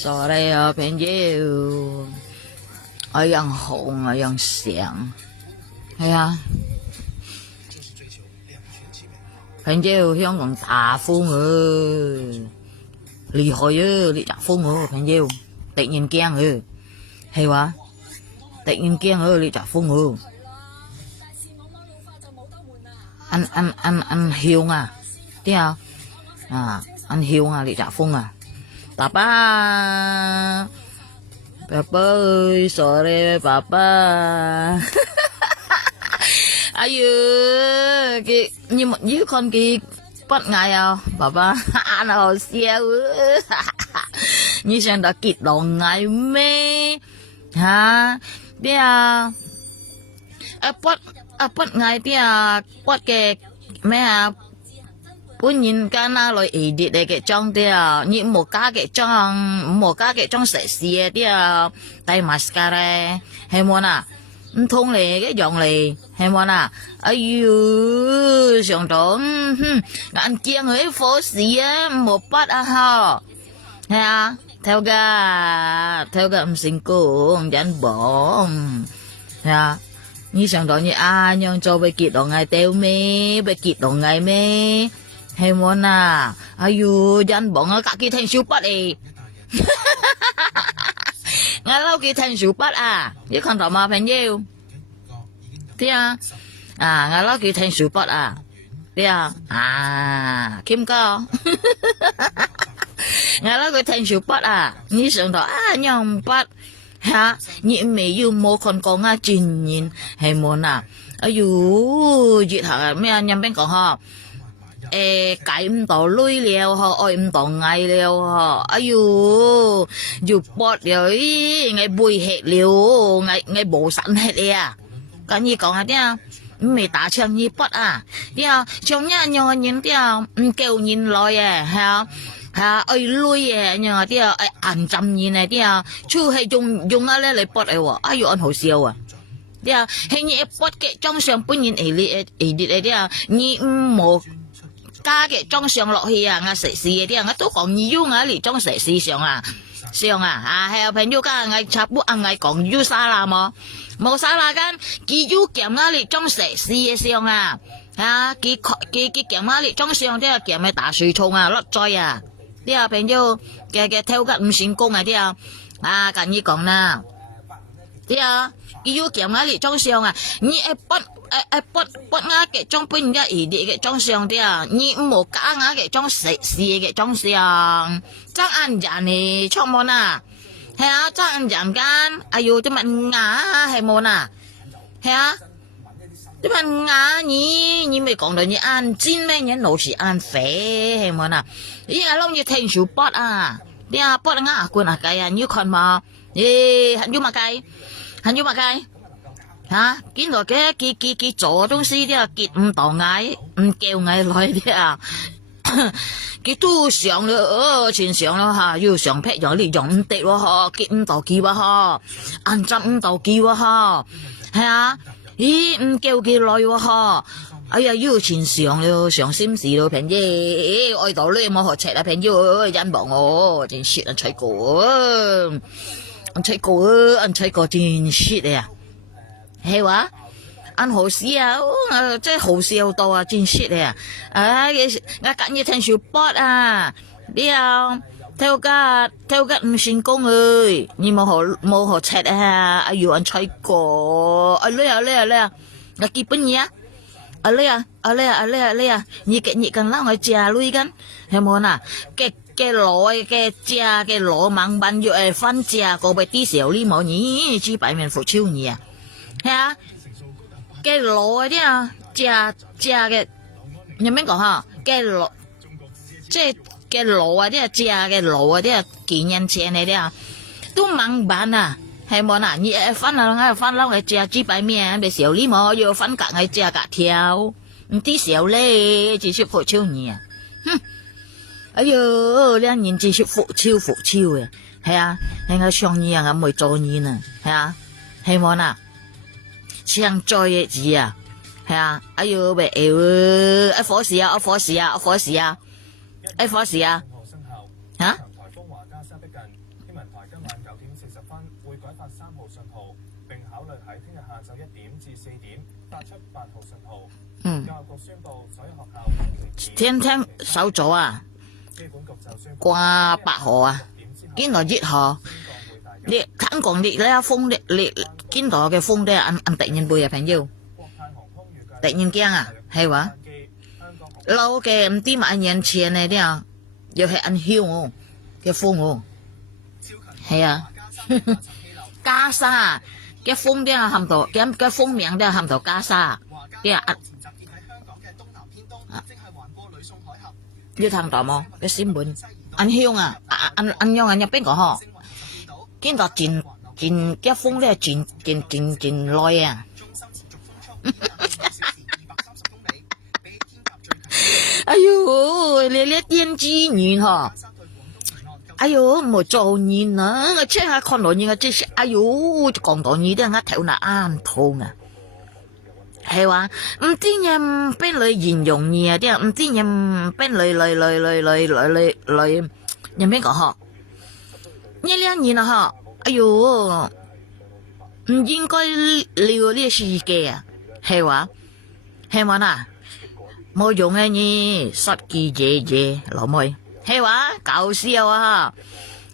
sorry 啊，朋友，我樣紅啊，樣想，係啊，朋友香港大風啊，厲害啊，你大風啊，朋友，突然驚啊，係話，突然驚啊，你大風啊，anh hiu à, biết không? À, anh hiu à, đi trả phun à. Papa ơi, sorry papa. Ayo, nhưng mà với con kia bắt ngày à, papa, anh hồ xeo. Như sao đã kịp đòn ngày mê, hả? Biết không? Bắt ngày biết à, bắt cái mẹ à. Bún nhìn cái nào rồi ý đi để cái trong đi à, những một cái trong sợi xìa đi à, tay mascara, hay muốn à, thông lệ cái dòng lệ, hay muốn à, ayu, xong đó, anh kia người phố xìa một bát à ha, hay à, theo cái âm sinh cô, dán bóng, hay à. Như xong đó như nhưng cho về kịp đó ngày teo mê, về kịp đó ngày mê, hay muốn à, ayu, dán bóng ở cả cái thành siêu bắt ấy. Ngay lâu cái thành siêu bắt à, chứ không thảo mà phải nhiều. Thế à, ngay lâu cái thành siêu bắt à, thế à, kim cao. Ngay lâu cái thành siêu bắt à, như xong đó nhong bắt. Ha, nhị mẹ yêu mô con à trình nhìn hay muốn à, ayu, chị thằng mấy anh nhắm bên còn ha, cái tàu lui liều ha, oi tàu ngày liều ha, ayu, dù bọt rồi, ngày bùi hết liều, ngày bổ sẵn hết à, cái gì còn hả nha, mẹ ta chẳng như bọt à, đi à, trong nhà nhỏ nhìn đi à, kêu nhìn lòi à, ha, ơi lui à, nhờ đi à, ăn chăm nhìn này đi à, chú hay dùng nó lấy bọt ấy à, ayu ăn hổ siêu à, đi à, hay như bọt cái trong sườn bún nhìn ấy đi à, như một cái trong sườn lọ hi à, ngã sợi xì đi à, ngã tôi còn nhiều ngã lì trong sợi xì sườn à, hay朋友家ngã插不ngã còn nhiều沙拉嘛，冇沙拉間，佢要夾ngã lì trong sợi xì sườn à, ha，佢夾ngã lì trong sườn啲啊，夾咩大水葱啊，落災啊。啲啊朋友嘅偷吉唔成功啊啲啊，近依講啦，啲啊，要檢下嚟裝上啊，你不啱嘅裝本嘅異地嘅裝上啲啊，你唔好假啱嘅裝實嘅裝上，爭硬人嚟出門啊，係啊，爭硬人間，哎呦，啲乜牙係冇啊，係啊。啲乜牙你咪講到你按尖咩？你老是按肥係咪啊？依家攏要聽小筆啊！啲啊筆牙罐啊計啊，你看嘛？很少嘛計嚇！見到嘅佢做東西啲啊，佢唔當嗌唔叫嗌來啲啊，佢都上了全上了嚇，要上劈咗你用唔得喎嗬，佢唔到佢喎嗬，按針唔到佢喎嗬，係啊！咦，唔叫佢來喎嗬！哎呀，要全上了，上心事咯，朋友，愛到你冇學赤啊，朋友，忍望我，真shit啊，吹過啊，吹過真shit啊，係話，按好事啊，真係好事好多啊，真shit啊，我緊要聽小波啊，你啊。theo cái sinh công ơi, nhưng mà họ chết à, ayu anh chơi cổ, lấy à, cái kia bên nhá, lấy à, như cái lao người cha lui gan, hay muốn à, cái lỗ mang ban vô phân cha, có bị tí xíu li mỏ nhỉ, chỉ bài miền phụ chiêu nhỉ, ha, cái lỗ đấy à, cha cái, nhưng mấy còn ha, cái lỗ, cái lỗ啊啲啊炸嘅lỗ啊啲啊幾年前嚟啲啊都盲辦啊係冇啊你翻啊翻撈嘅炸豬排面咪小李冇要翻格嘅炸格條唔啲小咧只是phụ chiêu nhỉ哼哎呦兩年只是phụ chiêu嘅係啊係我上年啊我未做年啊係啊係冇啊上做嘅字啊係啊哎呦咪火事啊嗯，天天手早啊，qua 8號啊，見到熱河，你香港熱咧風你見到嘅風咧，anh突然背啊朋友，突然驚啊，係話，lâu嘅唔知乜嘢錢呢啲啊，又係anh囂哦，嘅風哦，係啊，加沙嘅風啲啊含到，嘅風名啲啊含到加沙，啲啊。要聽到冇？個新聞，anh Hiếu à, anh Nhung nhập bên của họ, cái đó chín cái phong này chín lôi à, ai呦，你電視nhìn họ, ai呦，冇做nhìn啊，我即係看到nhìn啊，即係哎呦，講到nhìn啲我頭嗱啱痛啊。係話唔知人邊類形容嘢啲啊，唔知人邊類人邊個嗬？呢兩年啊嗬，哎呦，唔應該聊呢個世界啊，係話嗱，冇用嘅嘢，失記嘢老妹，係話搞笑啊！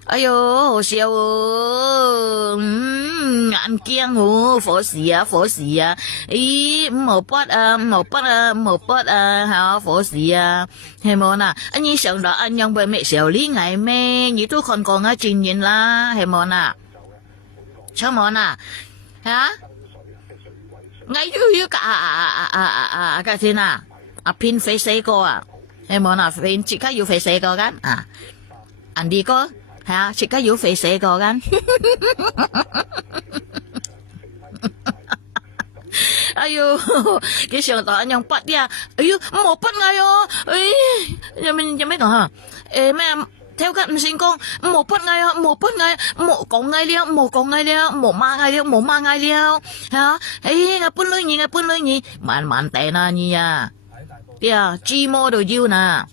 哎呦，好笑哦！眼鏡哦，火事啊！咦，5毛筆啊，5毛筆啊，嚇火事啊，係冇嗱？你想到anh用俾咩小李藝咩？你都看過啊，經驗啦，係冇嗱？錯冇嗱？嚇？我要個先啊！片飛死個啊，係冇嗱？片即刻要飛死個㗎啊！anh đi có hả chị có vũ phì xệ cô gan ai呦cái sườn tỏ anh bắt đi à ai呦một bắt ngay yo ấy giờ mình mấy còn hả mẹ theo các mình sinh con một bắt ngay một còn ngay liao một mang ngay liao hả ấy ngài bún lưới nhỉ màn tệ na nhỉ à đi à chi mô đồ yêu nè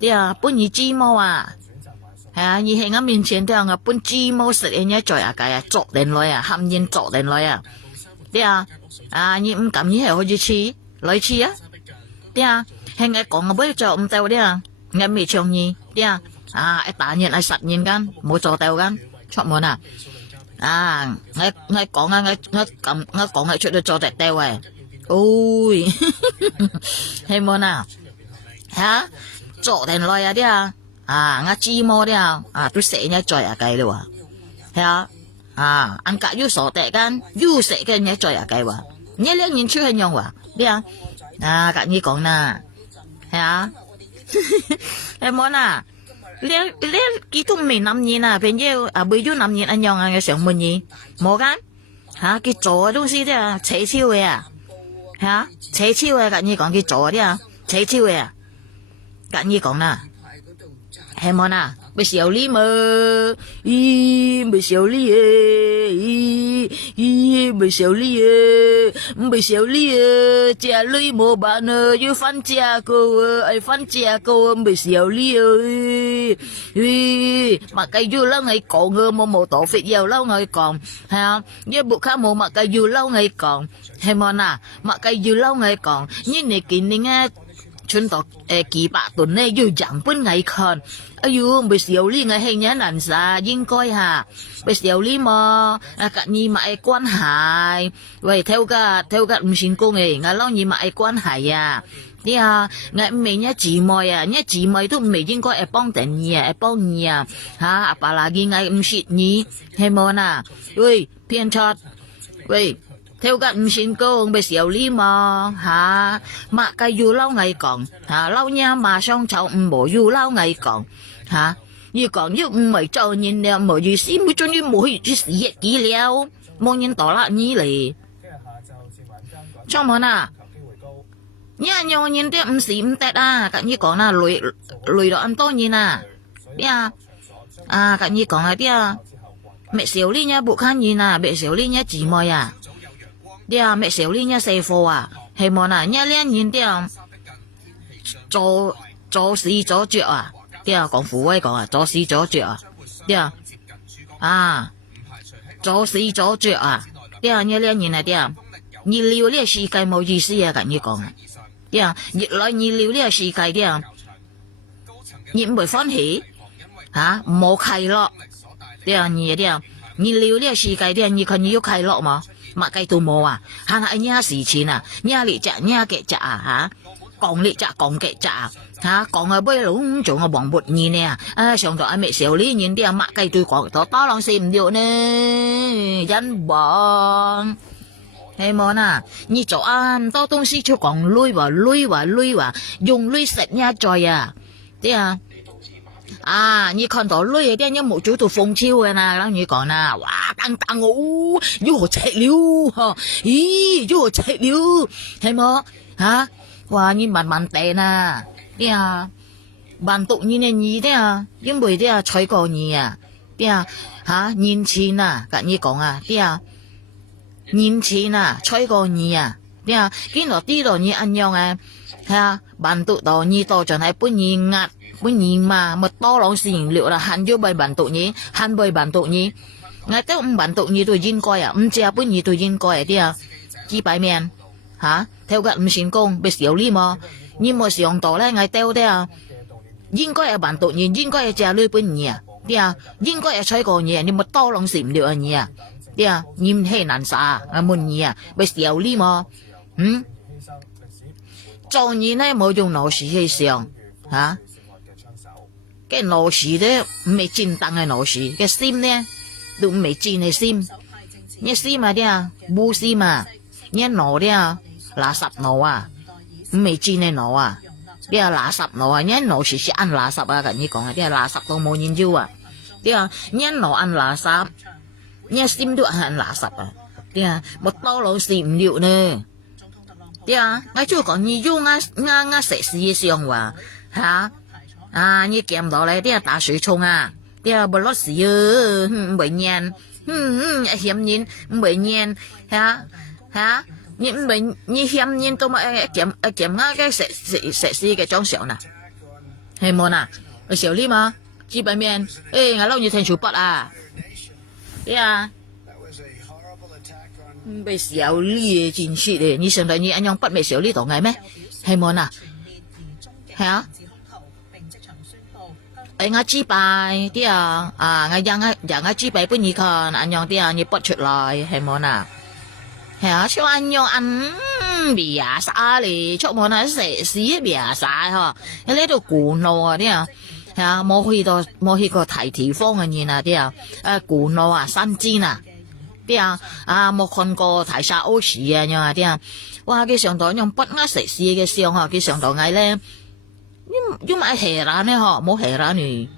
đi à bún nhỉ chi mô à係啊，而喺我面前都有我本芝毛食嘅嘢在啊計啊，作定來啊，含煙作定來啊，啲啊，你唔敢嘢係可以吃，來吃啊，啲啊，係我講我不要做唔到啲啊，我未唱嘢，啲啊，一打嘢係實驗緊，冇做到緊，出門啊，我講啊，我講係出到做得到嘅，係冇啊，嚇，作定來啊啲啊。我芝毛啲都食嘢在啊計咯喎，係anh cả yêu sổ tệ gan, yêu sẽ cái nhé trời à cái wa, nhé lấy nhìn chưa hay nhông wa, đi cả như con nè, hả, em muốn lấy kỹ thuật mình nằm nhìn bên dưới bây giờ nằm nhìn anh nhông anh想問gì,冇gan, cái chỗ東西啲扯超嘅扯超嘅cả như講cái chỗ啲扯超嘅cả như講nè. Hay món bị xéo lý mà, bị xéo lý bị xéo lý chả lưới mồ bạn như phân chả cô bị xéo lý mà cái dưa lâu ngày còn mồ tổ phết dầu lâu ngày còn, ha, như bộ khác mồ mà cái dưa lâu ngày còn, hay món mà cái dưa lâu ngày còn, như này kỷ niệm春到幾百噸呢要人般嚟看，哎呦，咪小呢嘅興嘢難晒，應該嚇，咪小呢嘛，隔你買關係，喂，theo cái唔成功嘅，我撈你買關係啊，啲我未一姊妹啊，一姊妹都未應該幫定你幫你嚇，阿爸嗱嘅我唔識你，係冇嗱，喂，偏差，喂。theo cái唔成功被小李嘛嚇，mà cái dù lâu ngày còn lâu nha mà xong cháu mổ dù lâu ngày còn như còn như mày cho nhìn nè mổ gì xí mới cho như mổ gì xí kỹ liệu mong nhìn tỏ lại như lì cho mà nha nhau nhìn thế xí tết cả như còn lùi đó ăn to nhìn đi cả như còn đi mẹ xỉu đi nha bộ khăn nhìn mẹ xỉu đi nha chỉ mồi đi mẹ xỉu đi nha xe phô hay món nha lên nhìn đi做事做着啲講父威講做事做着啲做事做着啲呢兩年啲熱料呢個世界冇意思啊，咁樣講啊，啲啊，熱來熱料呢個世界啲啊，熱唔會歡喜嚇，冇快樂，啲啊，啲啊，熱料呢個世界啲啊，熱佢要快樂嘛，乜計都冇啊，係係嘢事情啊，嘢嚟隻嘢嘅隻啊嚇，講嚟隻講嘅隻啊嚇，講啊杯佬做我黃活熱呢啊，上到阿咩時候呢年啲啊乜計對講多多兩四唔了呢，真黃。係冇啦，你做咁多東西就講累話，用累食一再啊，啲啊，你看到累啲人冇做到風潮嘅啦，咁你講啦，哇，等我，要食了，咦，要食了，係冇吓，哇，你慢慢訂啊，啲啊，慢讀你啲啊，因為啲啊採過你啊，啲啊吓年前啊，咁你講啊，啲啊。年前啊，吹過你啊，啲啊，見到啲度你安樣啊，係啊，辦到度你多盡係本年壓本年嘛，咪多兩事料啦，限咗咪辦到你，限咪辦到你，我都唔辦到你都應該啊，唔知啊本年都應該啊啲啊，幾百面嚇，跳個唔成功，咪少啲嘛，你冇上到咧，我丟啲啊，應該係辦到你，應該係借女本年啊，啲啊，應該係吹過你啊，你咪多兩事料啊你啊。啲啊，厭氣難殺啊，悶意啊，咪時候呢嘛，做嘢呢冇用腦時去想嚇，嘅腦時呢唔係戰鬥嘅腦時，嘅心呢都唔係戰嘅心，一心啊啲啊，冇心啊，一腦啲啊，垃圾腦啊，唔係戰嘅腦啊，啲啊垃圾腦啊，一腦時是按垃圾啊，咁你講啊，啲啊垃圾都冇研究啊，啲啊一腦按垃圾。你心都係垃圾啊！啲啊，冇多老事唔了呢。啲啊，我就講你用啱食屎上話嚇啊！你見唔到咧？啲啊打水沖啊！啲啊冇落屎啊！唔會念，嫌念唔會念嚇，你唔會你嫌念都冇見啱嘅食屎嘅裝上啦，係冇啦？個時候呢嘛，基本面誒，我撈你聽數筆啊！啲啊，被小呢戰術咧，你上到你安樣不未小呢度係咩？係冇啊？係啊？誒，我知拜啲啊，我讓我知拜俾你看，安樣啲啊，你不出來係冇啊？係啊，像安樣別晒咧，出門啊食屎別晒嗬，喺呢度古路啊啲啊。係啊，冇去過大地方嘅嘢啊啲啊，古路啊山尖啊啲啊，冇看過大沙歐市啊樣啊啲啊，哇！佢上到用不啱食肆嘅上嗬，佢上到嗌咧，要買荷蘭咧嗬，冇荷蘭呢，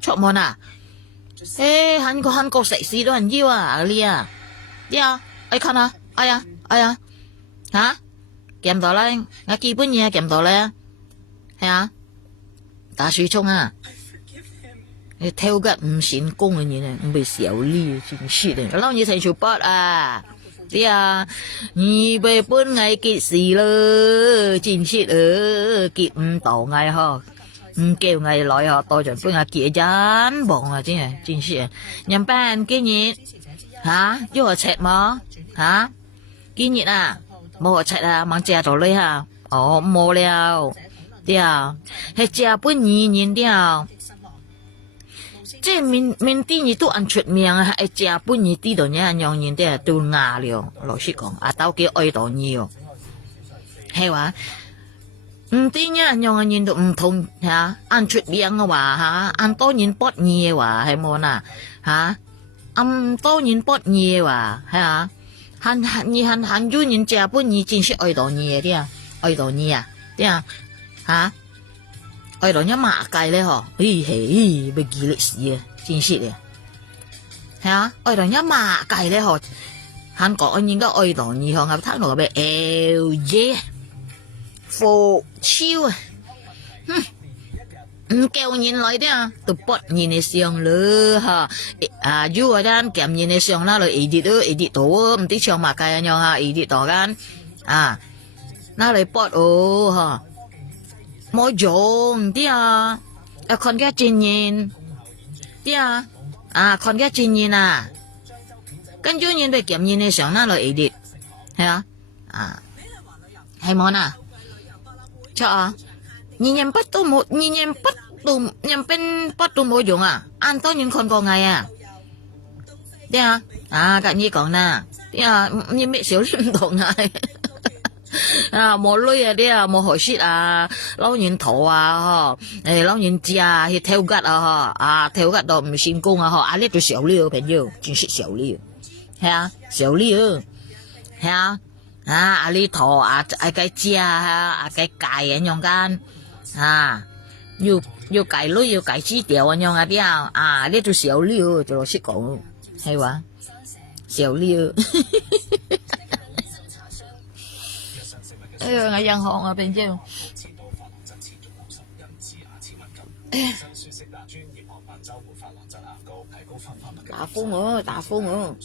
出門啊，韓國食肆都人要啊呢啊，啲啊，你看啊，哎呀，嚇，見唔到咧，我基本嘢見唔到咧，係啊。打水沖啊！你挑個唔成功嘅嘢咧，唔係小呢真係咧。撈你成條筆啊！啲啊，你被本藝結事咯，真係結唔到藝嗬，唔叫藝來嗬，多咗本藝結真忙啊！真係真係，人班今日嚇要我赤麼嚇？今日啊冇我赤啊，猛借到你嚇，哦冇了。啲啊，係借本年啲啊，即係面啲嘢都按出名啊，係借本嘢啲度嘢按樣嘢啲啊都牙了，老實講，阿豆幾愛到你哦，係話唔啲嘢按樣嘢都唔同嚇，按出名嘅話嚇，按多年不嘢嘅話係冇啦嚇，按多年不嘢嘅話係啊，行咗年借本嘢真係愛到你啲啊，愛到你啊啲啊。嚇！愛到一馬計咧嗬，嘿，咪記歷史啊，真係啊！係啊，愛到一馬計咧嗬，韓國應該愛到你嗬，我睇到個咩 LJ 火超啊，唔夠人來啲啊，都不人嘅上咯嚇，如果單夾人嘅上啦，嚟 edit 到唔知上馬計樣嚇 edit 到間嗱嚟播哦嚇。冇用啲啊，看嘅經驗啲啊，看嘅經驗啊，跟住人哋檢驗嘅上那來 edit 係啊，啊，係冇啊，錯啊，二人筆都冇，二人筆都人邊筆都冇用啊，按當然看過藝啊，啲啊，咁你講啦，啲你咩小唔同藝。冇女啊啲冇學識啊，撈完圖啊撈完字啊去跳吉啊跳吉到唔成功啊呢就小料朋友，真是小料，係小料，係呢圖計字計計咁樣間要計女要計字條咁樣啲呢就小料就識講係話小料。我人學啊，變咗。打風哦。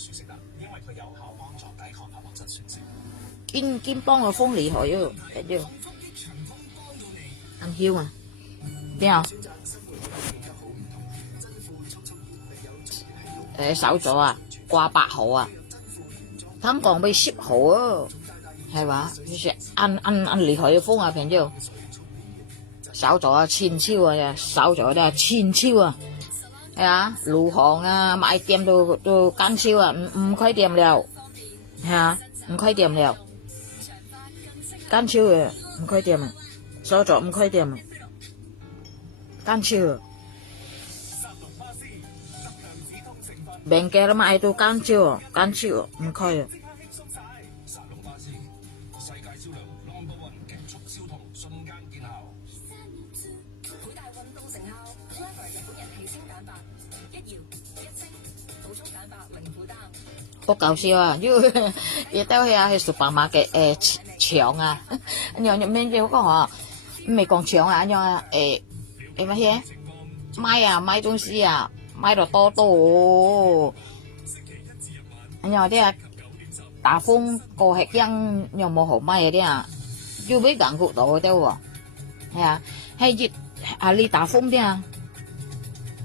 肩膀個風厲害喲，變咗。ăn hiu à? Biết không? 手咗啊，掛8號啊，香港被10號啊。係嘛？按厲害嘅風啊，平咗少咗啊，千超啊，少咗啲千超啊，係啊，路行啊，買店都減超啊，唔開店了，係啊，唔開店了，減超嘅唔開店啊，少咗唔開店啊，減超啊，平價都買到減超啊，減超唔開啊。不搞笑啊！要兜去supermarket搶啊！樣入面就講話未講搶啊，樣乜嘢買東西啊，買到多，樣啲打風過客人又冇好買啲要俾感覺到嘅喎，係啊，係熱你打風啲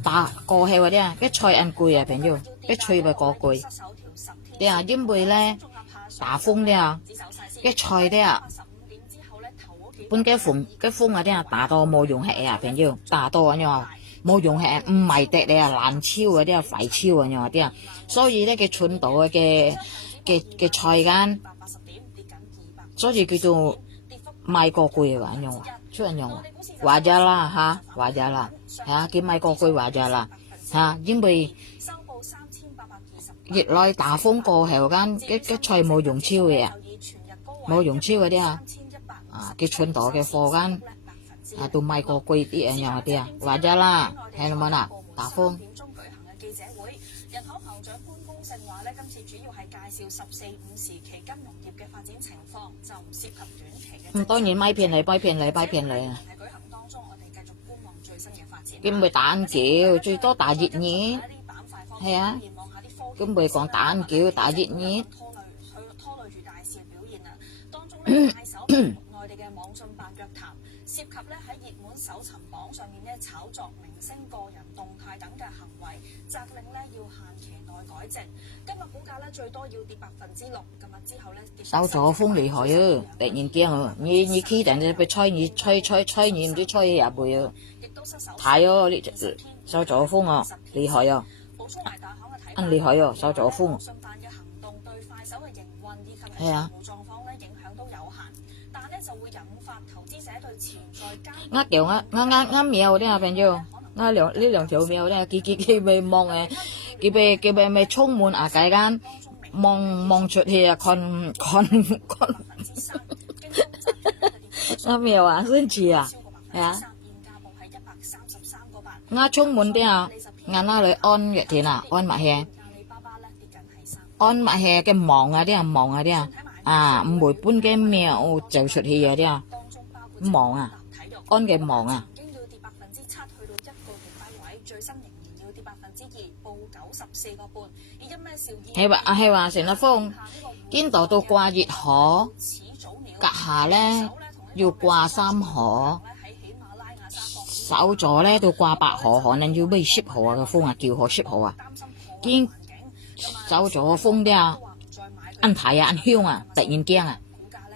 打過客嗰啲cái菜ăn貴啊，朋友，cái菜咪過貴。因為咧打風啲cái菜啲本cái風打到冇用氣啊，朋友，打到冇用氣，唔係得你爛超嗰啲廢超嗰啲所以咧嘅寸度嘅菜間，所以叫做賣過貴啊，樣出人樣話咗啦話咗啦叫賣過貴話咗啦因為熱來打風過後間嘅菜冇用超嘅冇用超嗰啲嘅寸度嘅貨間都賣過貴啲樣啲話咗啦，聽到冇啦？打風。人行行長潘功勝話咧，今次主要係介紹14、5時期金融業嘅發展情況，就唔涉及短期嘅。咁當然咪騙你啊！舉行當中，我哋繼續觀望最新嘅發展。咁咪打緊叫，最多打熱議，係啊。咁咪講打緊叫，打熱議。拖累住大市嘅表現啊！當中咧，快手內地嘅網信辦約談，涉及咧喺熱門搜尋榜上面咧炒作明星個人動態等嘅行為，責令咧要限期內改正。今日股價咧最多要跌6%，今日之後咧收咗風厲害啊！突然驚啊！你企定你被吹，你吹你唔知吹入去啊！睇哦，呢收咗風啊，厲害啊！厲害啊，收咗風。係啊。啱苗啲朋友，呢兩條苗咧，佢咪望佢咪充滿計間望出去看，啱苗啊，先至係啊，啱充滿啲啱嚟安月田安埋氣，安埋氣嘅望啲唔會搬嘅苗就出去啲望安嘅望已經要跌7%，去到1個月低位，最新仍然要跌2%，報94個半。而因咩兆係話成日風，見到都掛熱河，隔下咧要掛3河，手咗咧都掛8河，可能要俾10河嘅風叫河10河見手咗風啲按睇按香突然驚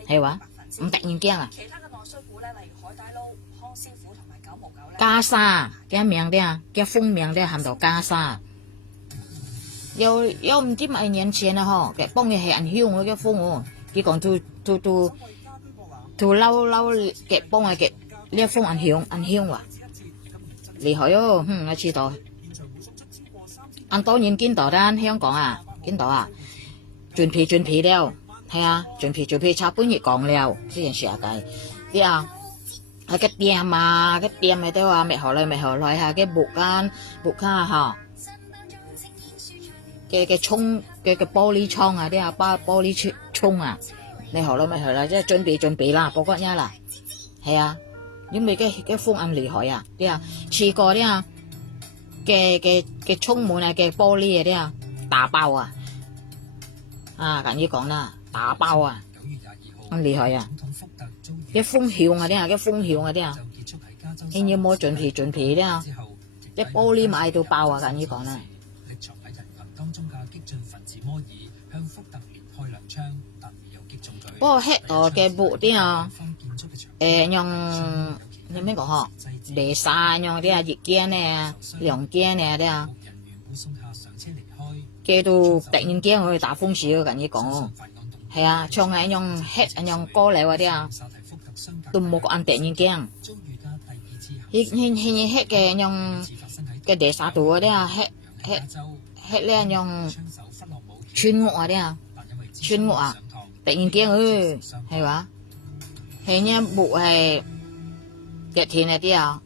係話唔突然驚啊。其他嘅內需股咧，例如海底撈、康師傅同埋九毛九咧。加沙嘅名啲啊，嘅封名啲喊到加沙。又唔知乜年前啊嗬，嘅幫佢係人香嗰嘅封喎，佢講都嬲嘅幫佢嘅呢一封人香喎，厲害哦，我知道。當然見到啦，香港啊，見到啊，轉皮了，係啊，轉皮差半月講了，呢件事啊計啲啊。cái店mà cái店này tôi mẹ hỏi lại ha cái bục ha hả cái chung cái玻璃窗啊啲啊玻璃窗啊你hỏi lại即係準備啦包括nha là係啊因為cái風暗厲害啊啲啊試過啲啊嘅充滿啊嘅玻璃啊啲啊打爆啊簡直講啦打爆啊咁厲害啊cái風響啊啲啊cái風響啊啲啊你有冇準備啲啊啲玻璃賣到爆啊簡直講啦不過 head 嘅布啲啊用咩講嗬地沙用啲啊熱鏡呢涼鏡呢啲啊嘅到突然間去打風時簡直講係啊唱係用 head 用歌嚟嗰啲啊都冇個人突然間佢 head 嘅用嘅地沙度嗰啲啊 head 咧用穿屋嗰啲啊穿屋啊突然間係話係呢部係嘅田嗰啲啊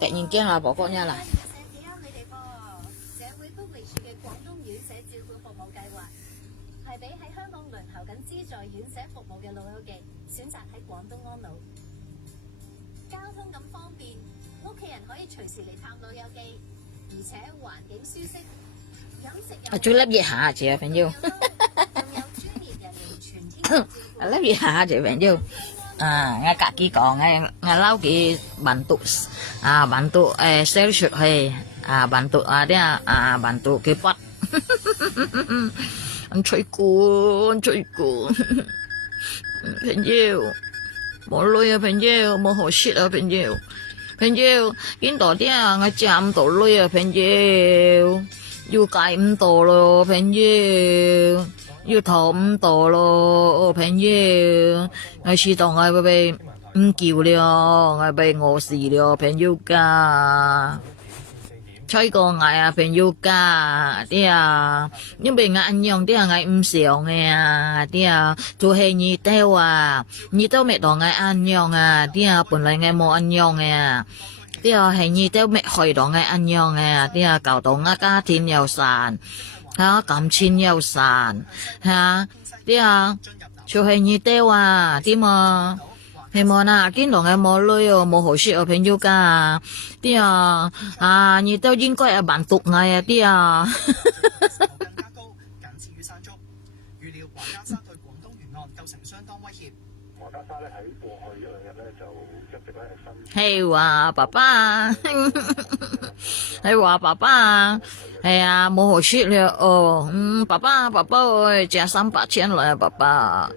突然間啊婆婆呢啦係俾喺香港輪候緊資助院舍服務嘅老友記選擇喺廣東安老，交通咁方便，屋企人可以隨時嚟探老友記，而且環境舒適，飲食又最粒嘢下住啊朋友，仲有專業人員全天粒嘢下住朋友，我隔幾講我撈幾萬度sell 出去萬度啲萬度幾筆。吹管，朋友，冇女啊，朋友，冇好shit啊，朋友，見到啲啊，我賺唔到女啊，朋友，要戒唔到咯，朋友，要逃唔到咯，朋友，我知道我被唔叫了，我被餓死了，朋友噶。吹過嗌啊朋友噶啲啊，因為我安樣啲啊我唔想嘅啊啲啊，做係二刀啊，二刀咪當我安樣啊啲啊，本來我冇安樣嘅啊，啲啊係二刀咪去當我安樣嘅啊，啲啊搞到我家庭又散，感情又散，啲啊做係二刀啊啲嘛。希望啊，見到我冇女哦，冇好事哦，朋友噶啲啊，你都應該係蠻毒嗌啊啲啊。更加高，僅次於山竹。預料華家沙對廣東沿岸構成相當威脅。華家沙咧喺過去2日咧就一直咧係新。係話爸爸，係話爸爸，係啊，冇好事了哦。爸爸喂，借300千來啊，爸爸，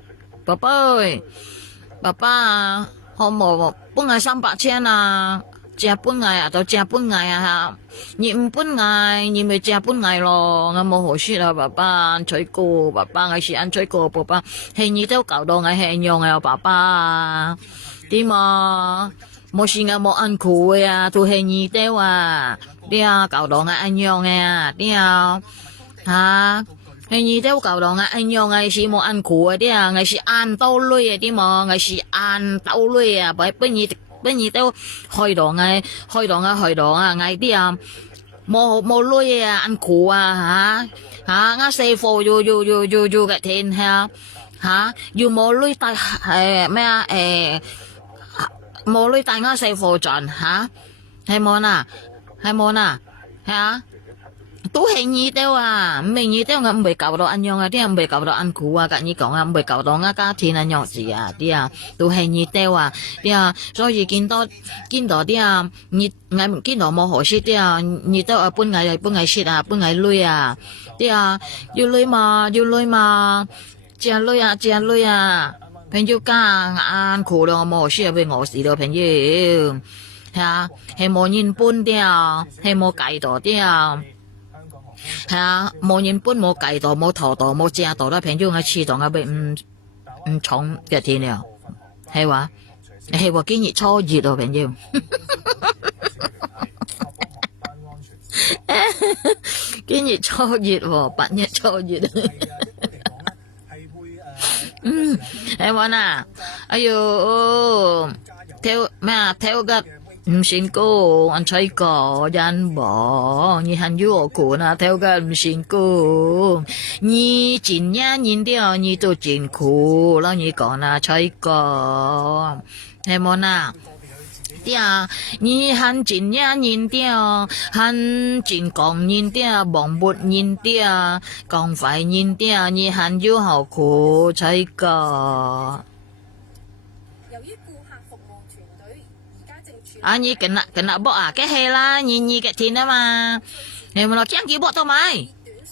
可冇搬嚟300千啊？借搬嚟啊，就借搬嚟啊！你唔搬嚟，你咪借搬嚟咯。我冇好說啦，爸爸，吹過，爸爸，我是安吹過，爸爸，係你都搞到我係用啊，爸爸，點啊？冇事我冇安苦啊，都係你哋啊，啲啊搞到我安用啊，啲啊，係你都搞到我安用啊，是冇安苦啊，啲啊，我是安到累啊，啲嘛，我是安到累啊，俾你都開到我，我啲啊，冇累啊，安苦啊，我師傅要嘅天下，要冇累帶咩啊，冇累帶我師傅賺係冇呐，都係你哋啊，唔係你哋我唔會搞到安樣啊，啲人唔會搞到安苦啊，跟你講啊，唔會搞到我家庭安樣子啊，啲啊，都係你哋啊，啲啊，所以見到啲啊，我見到冇好事啲啊，你都啊搬嚟蝕啊，搬嚟累啊，啲啊，要累嘛，借女啊，借女啊，朋友家眼苦了冇事俾我事了朋友，係啊，係冇人搬掉，係冇計到掉。係啊，冇人搬冇計到冇頭到冇借到啦，朋友我黐到我俾唔重嘅天了，係話今日初熱咯，朋友。今日初熱喎，8月初熱。係話呐，哎呦，theo cái唔算高，anh thấy có gian bỏ như hành du của na theo cái唔算高，你真呀nhìn掉你都真苦，然後你講那thấy có，係冇呐？啲啊，你hành真呀nhìn掉，hành真講nhìn掉，忙不nhìn掉，講快nhìn掉，你hành du好苦thấy có。你kena bok啊，cái hè啦，你cái thiên啊嘛，你咪落將幾 bok 到咪？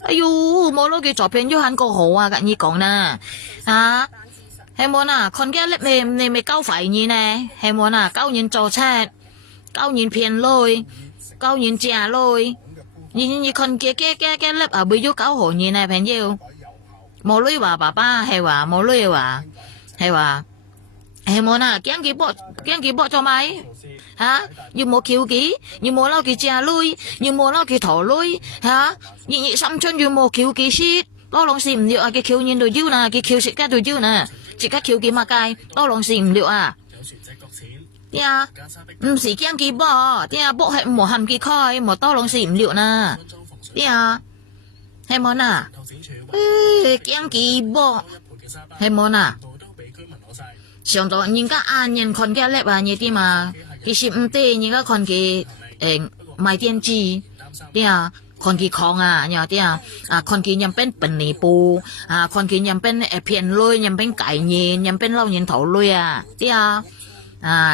哎呦，冇攞佢作片咗很個好啊，咁你講啦，啊，係冇呐，คนแก่เล็บ你咪交費你呢，係冇呐，交人做車，交人騙累，交人借累，你คนแก่เล็บ啊，ไม่要交好你呢，朋友，冇女話爸爸係話冇女話係話。係冇呐，驚佢搏咗咪？吓，要冇橋幾，要冇撈佢借女，要冇撈佢陀女，吓，熱心春要冇橋幾先，多兩時唔了啊！佢橋現度腰呐，佢橋食家度腰呐，食家橋幾乜街，多兩時唔了啊！啲啊，唔是驚佢搏，啲啊搏係冇含佢開，冇多兩時唔了呐，啲啊，係冇呐，驚佢搏，係冇呐。上到人家按人คนแก่เล็บ啊，你啲嘛，其實唔對，人家คน佢賣電子，啲啊，คน佢ของ啊，เนี่ย啲啊คน佢ยังเป็นปนีปูคน佢ยังเป็นเพียนลุยยังเป็นไก่ยินยังเป็นเล่ายินเถาลุยอ่ะ啲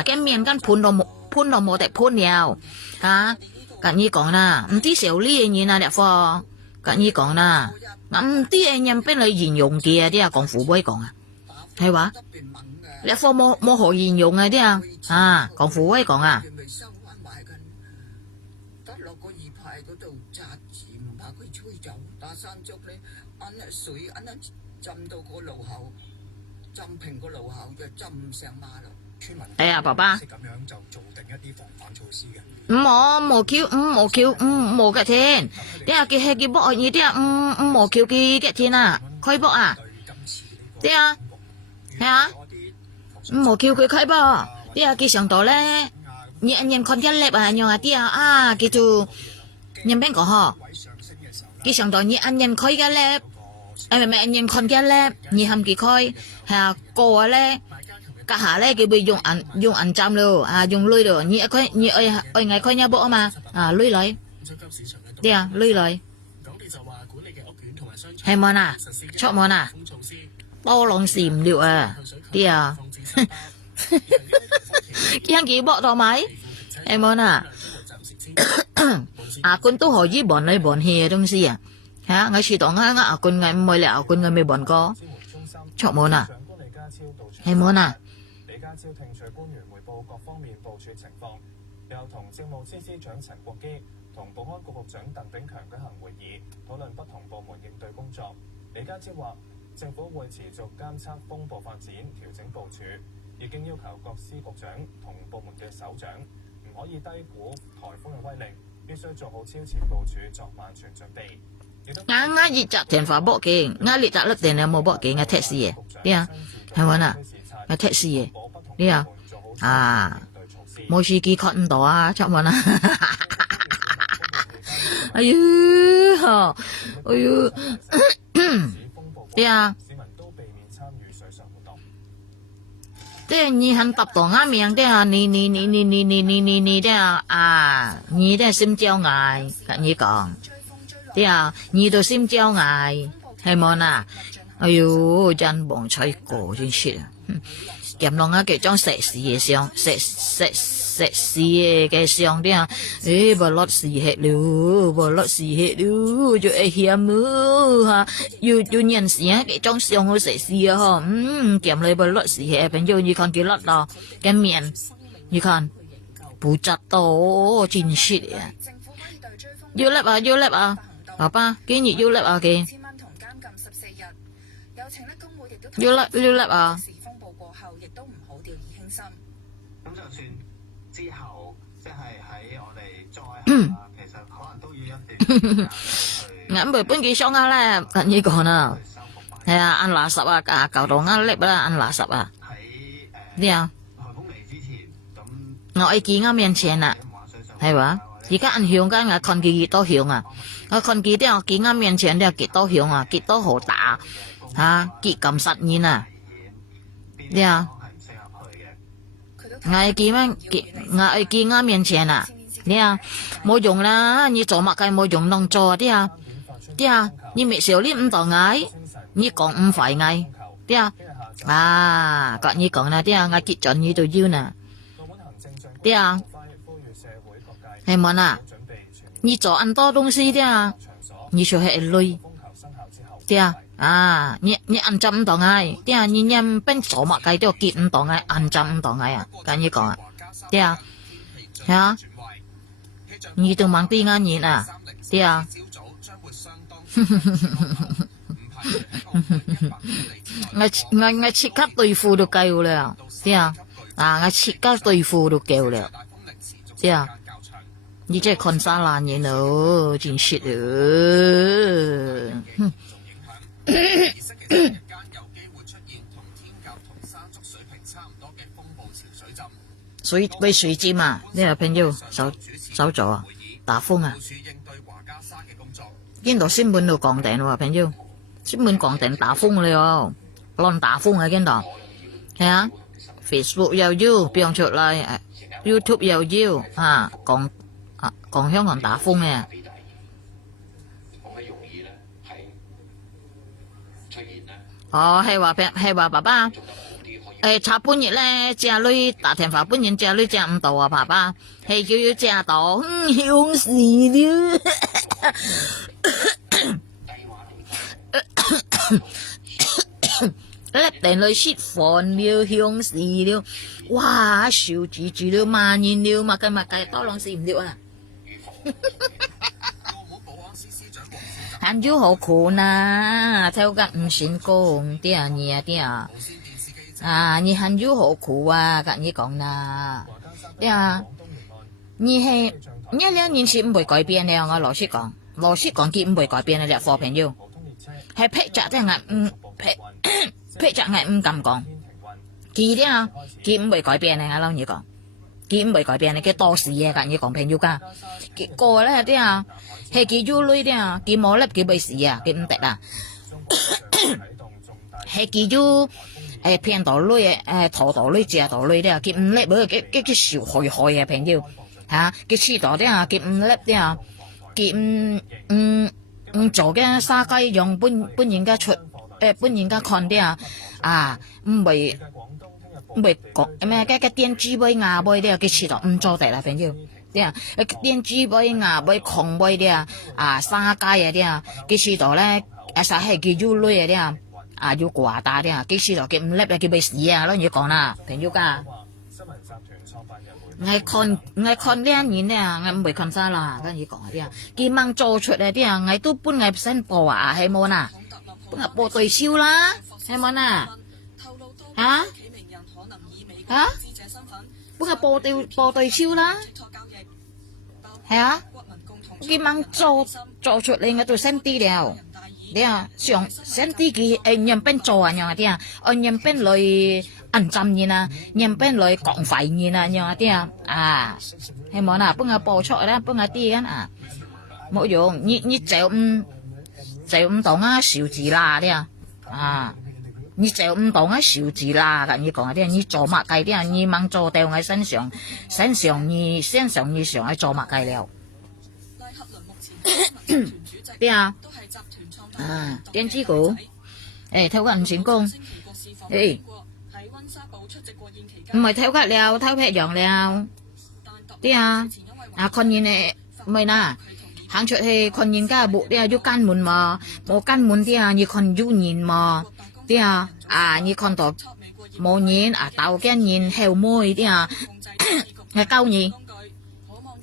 แกเมียนกันพุ่นเราโมแต่พุ่นเดียวกันนี่講啦，唔知少呢嘢啊，啲貨กันนี่講啦，唔知ยังเป็นเลย形容嘅啲講父輩講啊，係話。你科冇何形容啊啲啊，講父威講啊。得落個二排嗰度紮字，唔怕佢吹走。打山竹咧，水浸到個路口，浸平個路口就浸成馬路。村民哎呀，爸爸。咁樣就做定一啲防範措施嘅。冇嘅天，啲啊佢係佢搏嘢啲冇橋嘅天啊，佢搏啊，啲啊，係啊。冇叫佢開噃，啲啊佢上到咧，人คนแก่เล็บ啊，樣啊啲啊，叫做人邊個嗬？佢上到人開嘅เล็บ，唔係人คนแก่เล็บ，你含佢開係啊個咧，家下咧佢會用銀針咯，用鐳咯，你愛開一波啊嘛，鐳嚟，啲啊鐳嚟，係冇呐，出冇呐，多兩時唔了啊，啲啊。驚幾搏到咪？係冇呐？quân都可以bọn嚟bọn去嘅東西啊！嚇，我知道quân我唔會了，quân我未bọn過，錯冇呐？係冇呐？李家超聽取官員彙報各方面部署情況，又同政務司司長陳國基同保安局局長鄧炳強舉行會議，討論不同部門應對工作。李家超話。政府會持續監測風暴發展，調整部署，已經要求各司局長同部門嘅首長唔可以低估颱風嘅威力，必須做好超前部署，作萬全準備。熱集電話報警，熱集甩電有冇報警嘅測試嘅？啲啊，係咪啊？有測試嘅，啲啊，冇司機確唔到啊，出門啊！哎呦，哎呦。啲啊，啲你很搭檔啊名啲啊，你啲你啲心焦嗌，跟你講，啲啊，你都心焦嗌，係冇呐？哎呦，真忙吹過真切啊！kiếm lòng á cái trong sẽ xì xong sẽ sexy cái xiong đi à ê bà lót xì hết luôn bà lót xì hết luôn cho ai hiếm nữa ha yêu nhận xì cái trong xiong nó sexy ha kiếm lấy bà lót xì hết bên yêu như con cái lót đó cái miệng như con bù chặt tổ chính shit yêu lép à bà ba cái gì yêu lép à kì yêu lép à ngắm bởi bên kia xong là cần như còn à hay là ăn lá sập à cả cậu đồ ngắt lép là ăn lá sập à đi à ngồi kia ngắm miền trên à hay quá而家人香港嘅看幾多香啊？我看幾啲幾啱面前啲幾多香啊？幾多好大嚇？幾咁實現啊？啲啊，我幾咩？我幾啱面前啊？啲啊，冇用啦！你做乜嘅冇用當做啲啊？啲啊，你未少啲唔到嗌，你講唔快嗌，啲啊，講你講啦，啲啊，我結準你都要呢，啲啊。係咪啊？你做很多東西的啊，你就係累，對啊，啊，你按照唔到嗌，對啊，你邊做乜計都要結唔到嗌，按照唔到嗌啊，咁你講啊，對啊，係啊，你都忙啲啱嘢啊，對啊，我即刻對付都夠了，對啊，啊，我即刻對付都夠了，對啊。你這看啥爛嘢咯？真shit啊！水被水浸嘛？呢個朋友手咗啊！打風啊！見到新聞都講定喎，朋友，新聞講定打風了，亂打風啊！見到係啊 ，Facebook 又要變出嚟 ，YouTube 又要啊講。講香港打風嘅，哦係話爸爸，查半日咧，只女打電話半日只女只唔到啊，爸爸係叫要只到，香死了，甩定女釋放了，香死了，哇笑住住了，萬年了，物計多兩時唔了啊！很少好苦呐，睇個唔算工啲啊嘢啲啊，啊你很少好苦啊，跟你講啦，啲啊，你係一年前唔會改變嘅，我老實講佢唔會改變嘅，貨朋友係劈着啲眼劈着眼唔敢講，佢啲啊佢唔會改變嘅，我老你講。佢唔會改變嘅，佢多事嘅，跟你講朋友㗎。結果咧啲啊，係佢要女啲啊，佢冇粒佢冇事啊，佢唔得啊。係佢要騙到女討到女借到女啲啊，佢唔叻喎，佢小害嘅朋友嚇，佢黐到啲啊，佢唔叻啲啊，佢唔做嘅沙雞用搬人家出搬人家看啲啊唔會。唔係講咩？個電子杯牙杯啲啊，佢遲到唔做得啦，朋友。啲啊，電子杯牙杯狂杯啲啊，沙雞啊啲啊，佢遲到咧，實係叫要女啊啲啊，要掛打啲啊，佢遲到佢唔叻啊，佢咪死啊，咯，要講啦，朋友㗎。我看呢一年咧，我唔會看晒啦，跟住講啲啊，佢掹做出嚟啲啊，我都搬我新播啊，係冇嗱，搬我播對燒啦，係冇嗱，嚇？啊！本係播對超啦，係啊！佢掹做出嚟我就新啲了，你啊上新啲佢人邊做啊樣啲啊，人邊來按針嘢啊，人邊來講廢嘢啊樣啲啊，係冇嗱，本係播出啦，本係啲咁啊，冇用，你就唔懂啊，小字啦啲啊。你就唔懂啊小字啦，跟你講啲，你做乜計啲啊？你掹做掉喺身上你身上你上去做乜計了？啲啊，啊電子股，偷吉唔成功，唔係偷吉了，偷劈羊了，啲啊คนยินไม่น่ะหางเฉยคนยินก็บุเดียยุกันมุนมาโมกันมุนที่ยี่คนยุยินมาที่ยี่คนต่อโมยินเตาแก่ยินเฮลมวยที่ngày cao nhỉ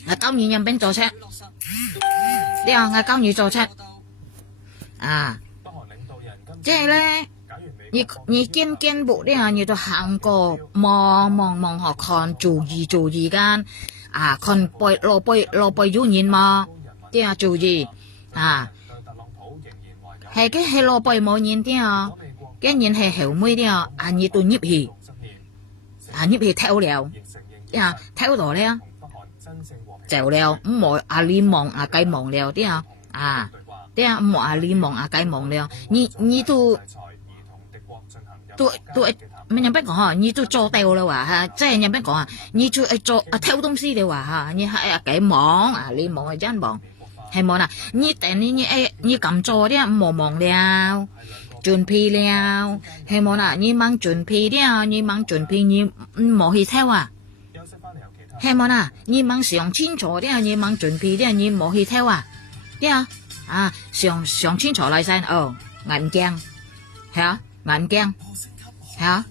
ngày cao nhỉ nhằm bên trò chết đi ngày cao nhỉ trò chết chơi lên nhỉ kiên kiên bộ đi nhỉ tôi hàng cổ mong họ còn chủ gì gan còn bồi du nhìn mà đi chủ gì hay cái hello bồi mò nhìn đi cái nhìn hay hiểu mới đi nhỉ tôi nhịp hì theo đèo theo đó đấy chèo đèo mọi lim mong cây mong đèo đấy đấy mọi lim mong cây mong đèo như tôi mình nhận biết có như tôi cho đèo đâu ha chứ nhận biết có như tôi cho theo东西đâu ha như hay cây mong lim mong chân mong hay mong như tên như cầm cho đấy mong đèo chuẩn bị đèo hay mong như mang chuẩn bị đèo như mang chuẩn bị như mò hi theo hay món như mang想清楚的như mang chuẩn bị的như冇去theo đấy想清楚嚟先眼鏡係眼鏡係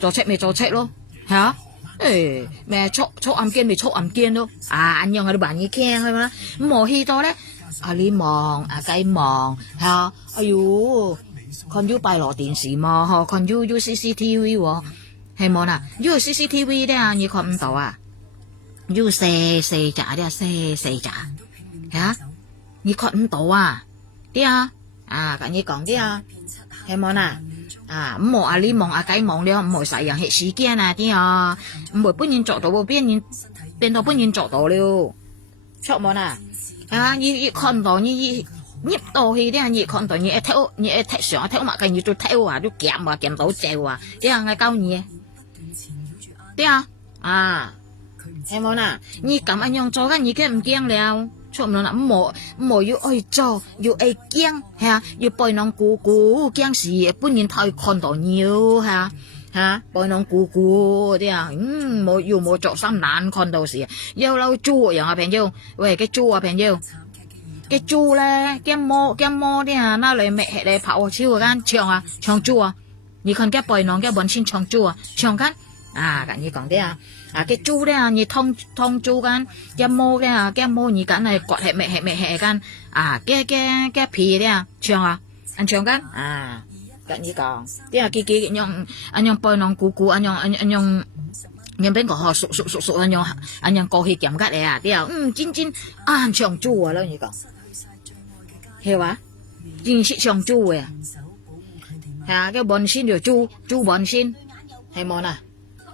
做chết咪做chết咯係mẹ抽暗鏡咪抽暗鏡咯anh用cái bản như khen thôi mà冇去到咧你望雞望係哎呦看住閉路電視嘛看住 CCTV 喎係冇有 CCTV 咧你看唔到要射trả đi射trả hả như con tổ đi cả như còn đi hay món mò li mong cái mong đi mò xài dạng hệ sĩ kia đi mò bún nhìn chọn tổ bên đó bún nhìn chọn tổ liu chọn món như con tổ như nhịp tổ thì đi như con tổ như theo sửa theo mà cái như tôi theo tôi kèm tổ treo đi ngày cao nhỉ đi em món như cảm anh nhung cho cái như cái kiêng leo chụp nó nắm mổ yêu ơi cho yêu ai kiêng ha yêu bồi nong cú kiêng gì bún nhìn thay con tổ nhiều ha bồi nong cú đi mổ yêu mổ chọn xăm nán con đầu gì yêu lâu chuอย่างbạn yêu về cái chu bạn yêu cái chu là cái mò đi nó lại mẹ lại跑chiêu gan trường trường chu như con cái bồi nong cái bún xin trường chu trường gan cả như còn đấy cái chu đấy như thông chu gan cái mô như cái này quạt hệ gan cái皮đấy trường anh trường gan cái như còn đấy cái anh nhung bơi nong cú anh nhung nhưng bên có họ sụ anh nhung có hi kiểm cái đấy đấy chính anh trường chu rồi như còn hiểu chính sĩ trường chu rồi cái bón xin được chu bón xin hay món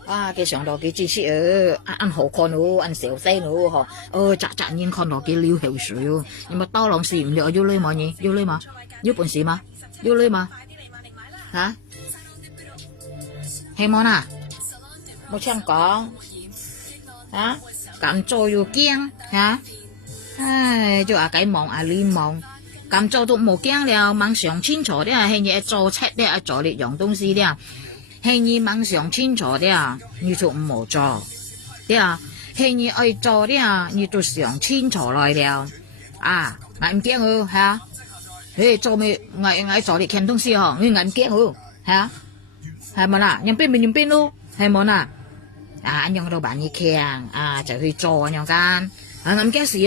cái sòng đó cái chỉ sĩ ăn hổ con ăn xẻo xe nữa chả nhìn con đó cái liu hiểu sự nhưng mà to lòng xỉm liệu vô lên mà nhỉ vô lên mà vô bổn xỉ mà vô lên mà hả hay món một trăm có cảm cho vô kiêng cho cái mong lim mong cảm cho tụi một kiêng là mang想清楚的hay nhẹ做菜的做力用东西的係你夢想清楚的你就唔好做對係你愛做的你就想清楚來了我唔驚做咩我做你看東西我唔驚係咪啦認邊咯係咪anh用到bạn như khenจะ去做樣間唔驚事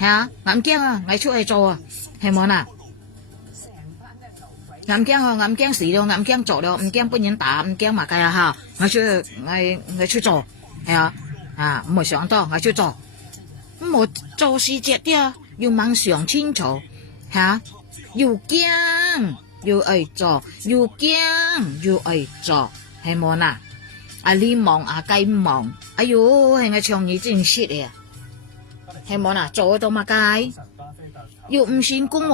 我唔驚我出去做係咪ngắm kiêng xí đâu ngắm kiêng chỗ đâu kiêng bún nhân tả kiêng mà cái ngay去做冇想到我去做冇做事節啲要夢想清楚要驚要愛做要驚要愛做係冇你忙雞忙哎呦係我唱你真識嘅係冇做到嘛雞要唔成功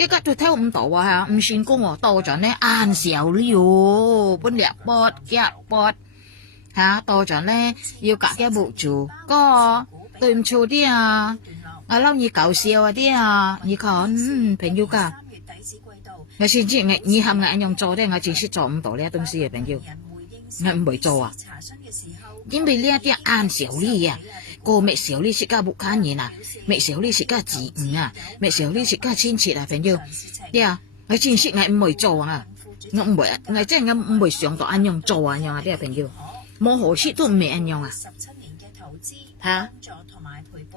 cái cách tôi theo ông tổ唔成功tổ咗呢按少了本叻bọt夾bọt tổ咗呢要cả cái bộ chủ có tôi唔做啲lâu như搞笑啲你看朋友噶我先知你含我用做的我只是做唔到呢東西嘅朋友我唔會做啊，因為呢一啲按小利啊，個咩小利是家不看人啊，咩小利是家自誤啊，咩小利是家親切啊，朋友，啲啊，我親切我唔會做啊，我唔會，我真係我唔會想到按樣做啊樣啊啲朋友，冇何事都唔係按樣啊，嚇，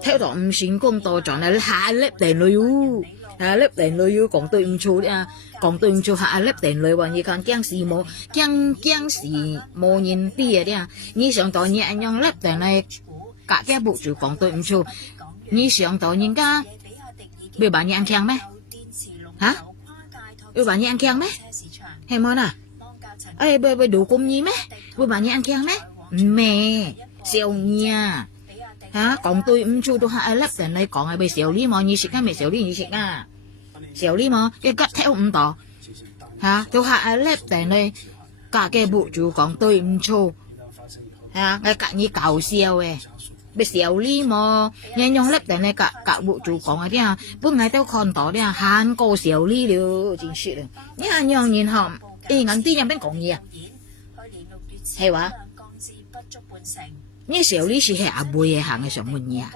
睇到唔成功多咗咧，下一粒定女喎。下粒定女要講對唔錯啲啊，講對唔錯下粒定女話你看僵時冇人啲啊啲啊，你上到你按樣粒定女，隔家部就講對唔錯，你上到人家會把你按強咩？嚇？會把你按強咩？係冇啦？會đủ công gì咩？會把你按強咩？唔係，少你啊！嚇，講對唔錯都下粒定女講係被少啲冇，你食啊咪少啲你食啊！少啲嘛，一吉theo唔到，嚇，到下粒定女，隔嘅部就講對唔錯，嚇，我隔你搞笑嘅，被少啲嘛，人用粒定女隔部就講啲啊，本來都看到啲啊，慳過少啲了，真係啦，你看樣然後，硬啲人邊講嘢啊，係話，你少啲是係阿妹嘅行嘅上門嘢啊，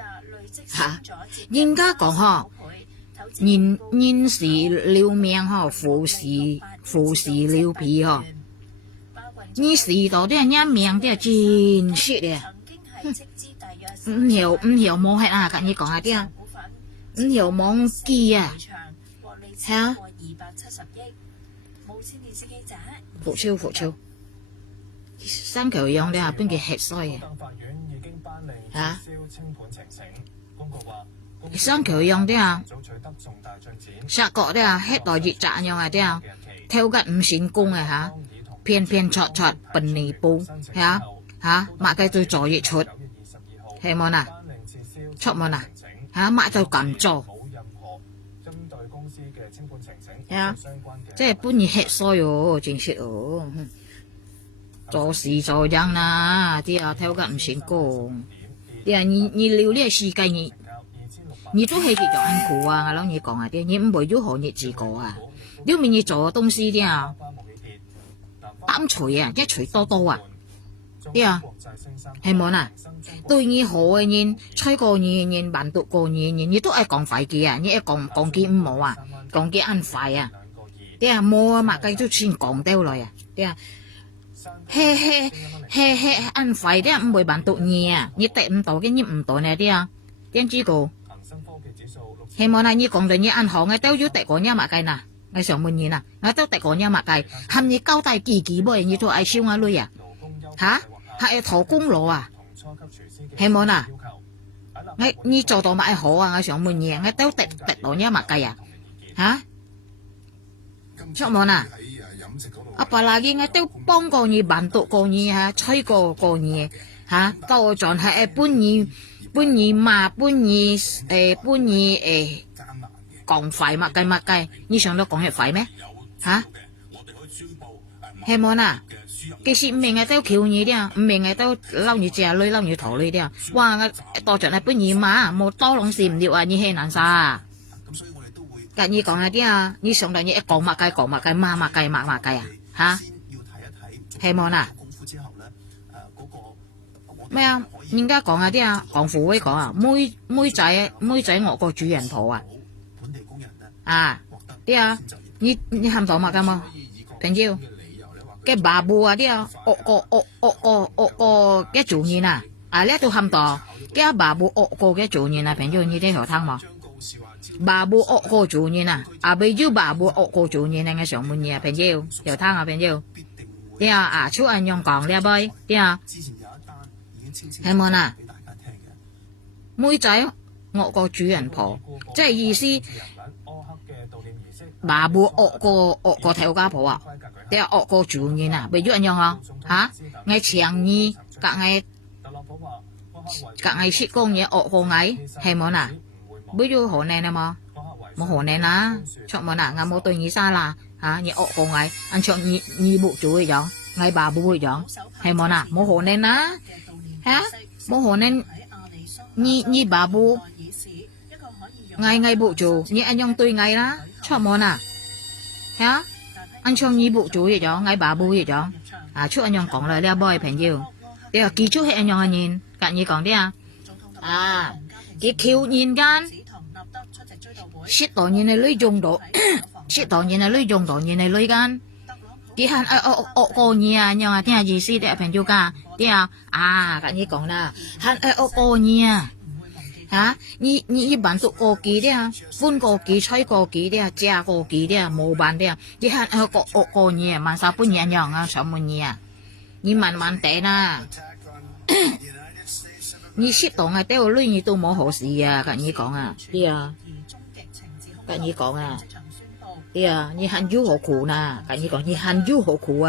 嚇，人家講呵。人是了命嗬，富是了皮嗬。你時到啲人命啲真實嘅，唔曉冇係啊，跟你講下啲啊，唔曉冇記啊，係啊，復超，三球樣啲啊，邊個吃衰嘅？嚇？三球樣啲啊，殺國啲啊，hết đòi dịch trạng樣啲啊，theo cách唔成功嘅嚇，偏錯笨泥布嚇，買cái tôi trò dịch出，係冇嗱，出冇嗱，買就咁做，係即係搬嘢吃衰喎，真係哦，做事做人啦，啲啊theo cách唔成功，啲啊你料呢個世界你都係叫做安苦啊，我諗你講下啲，你唔會要學你自個啊，因為你做東西啲啊，擔錘啊，一錘多多啊，啲啊，係冇嗱，對你好嘅人，吹過人，辦到過人，你都係講快嘅啊，你一講幾唔好啊，講幾安快啊，啲啊冇啊嘛，繼續先講掉來啊，啲啊，安快啲唔會辦到你啊，你得唔到嘅你唔到呢啲啊，點知個？希望你講到你銀行嘅都要得個嘢物計嗱，我上半年啊，我都得個嘢物計，冚你交代幾倍，你都愛燒我女啊，嚇，係討功勞啊，希望啊，你做到咪好啊，我上半年我都得個嘢物計啊，嚇，出門啊，阿爸嗱嘢我都幫過你辦到過你嚇，吹過你嚇，到仲係搬你講快物計，你想到講嘢快咩？嚇？係冇嗱，其實唔明嘅都橋你啲啊，唔明嘅都撈你隻女撈你頭你啲啊，哇！我多着係搬你馬，冇多攏事唔了啊，你係難晒。咁你講下啲啊，你上到你一講物計馬物計啊，嚇？係冇嗱。咩啊？人家講下啲啊，講父會講啊，妹仔我個主人婆啊，啲啊，你喊到乜噶嘛？平朝嘅爸母啊啲啊，個嘅主人啊，呢度喊到嘅爸母個嘅主人啊，平朝你啲學聽嘛？爸母個主人啊，俾咗爸母個主人嘅上門嘢，平朝學聽啊，平朝啲啊，出人用講呢杯啲啊。係冇嗱，妹仔我個主人婆，即係意思，爸母個頭家婆啊，啲係個主人啊，俾咗人用啊，嚇，我長意隔我識講嘢個矮，係冇嗱，俾咗河南啊嘛，冇河南啦，出冇嗱，我冇對你沙啦，嚇，你個矮，按照你部主嘅樣，我爸母嘅樣，係冇嗱，冇河南啦。嚇，冇可能，你爸母嗌部做，你按樣對嗌啦，出門啊，嚇，按照你部做嘅樣，嗌爸母嘅樣， chúc anh nhong còn lời đeo boy phèn yêu đây là ký chúc hệ anh nhong nhìn cả như còn đấy cái khiêu nhìn gan shit tổ nhìn này lưới dùng độ shit tổ nhìn này lưới dùng độ nhìn này lưới gan cái hắn cô nhia nhong thế gì xí đẹp phèn yêu cả đấy cả như còn là hắn cô nhia hả như bản tụ cô ký đấy phun cô ký吹cô ký đấy cha cô ký đấy mồ bản đấy cái hắn cô nhia mà sao phun nhẹ nhàng sao mà nhia như man tệ na như shit tổ ngày tao lưới như tôi mổ hồ gì cả như còn đi cả như còn đi như hắn du hộ cụ nè cả như còn như hắn du hộ cụ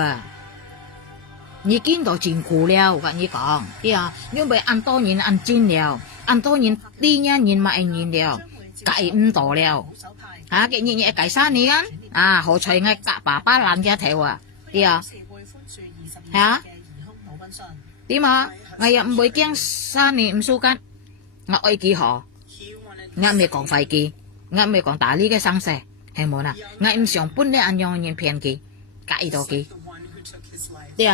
như kiến đồ chuyện cụ leo cả như còn đi nhưng bởi ăn to nhìn ăn chín leo ăn to nhìn đi nha nhìn mà anh nhìn leo cậy tổ leo cái như nhẹ cậy xa ní hồ trời ngay cả bà làm ra theo đi đi mà ngày hôm bữa kiêng xa ní su cắt ngọc ơi kỳ họ ngọc mày còn phải kỳ ngọc mày còn tả lý cái sang xe hay muốn ngọc em想搬啲anh用nhìn phiền kỳ cậy đồ kỳ đi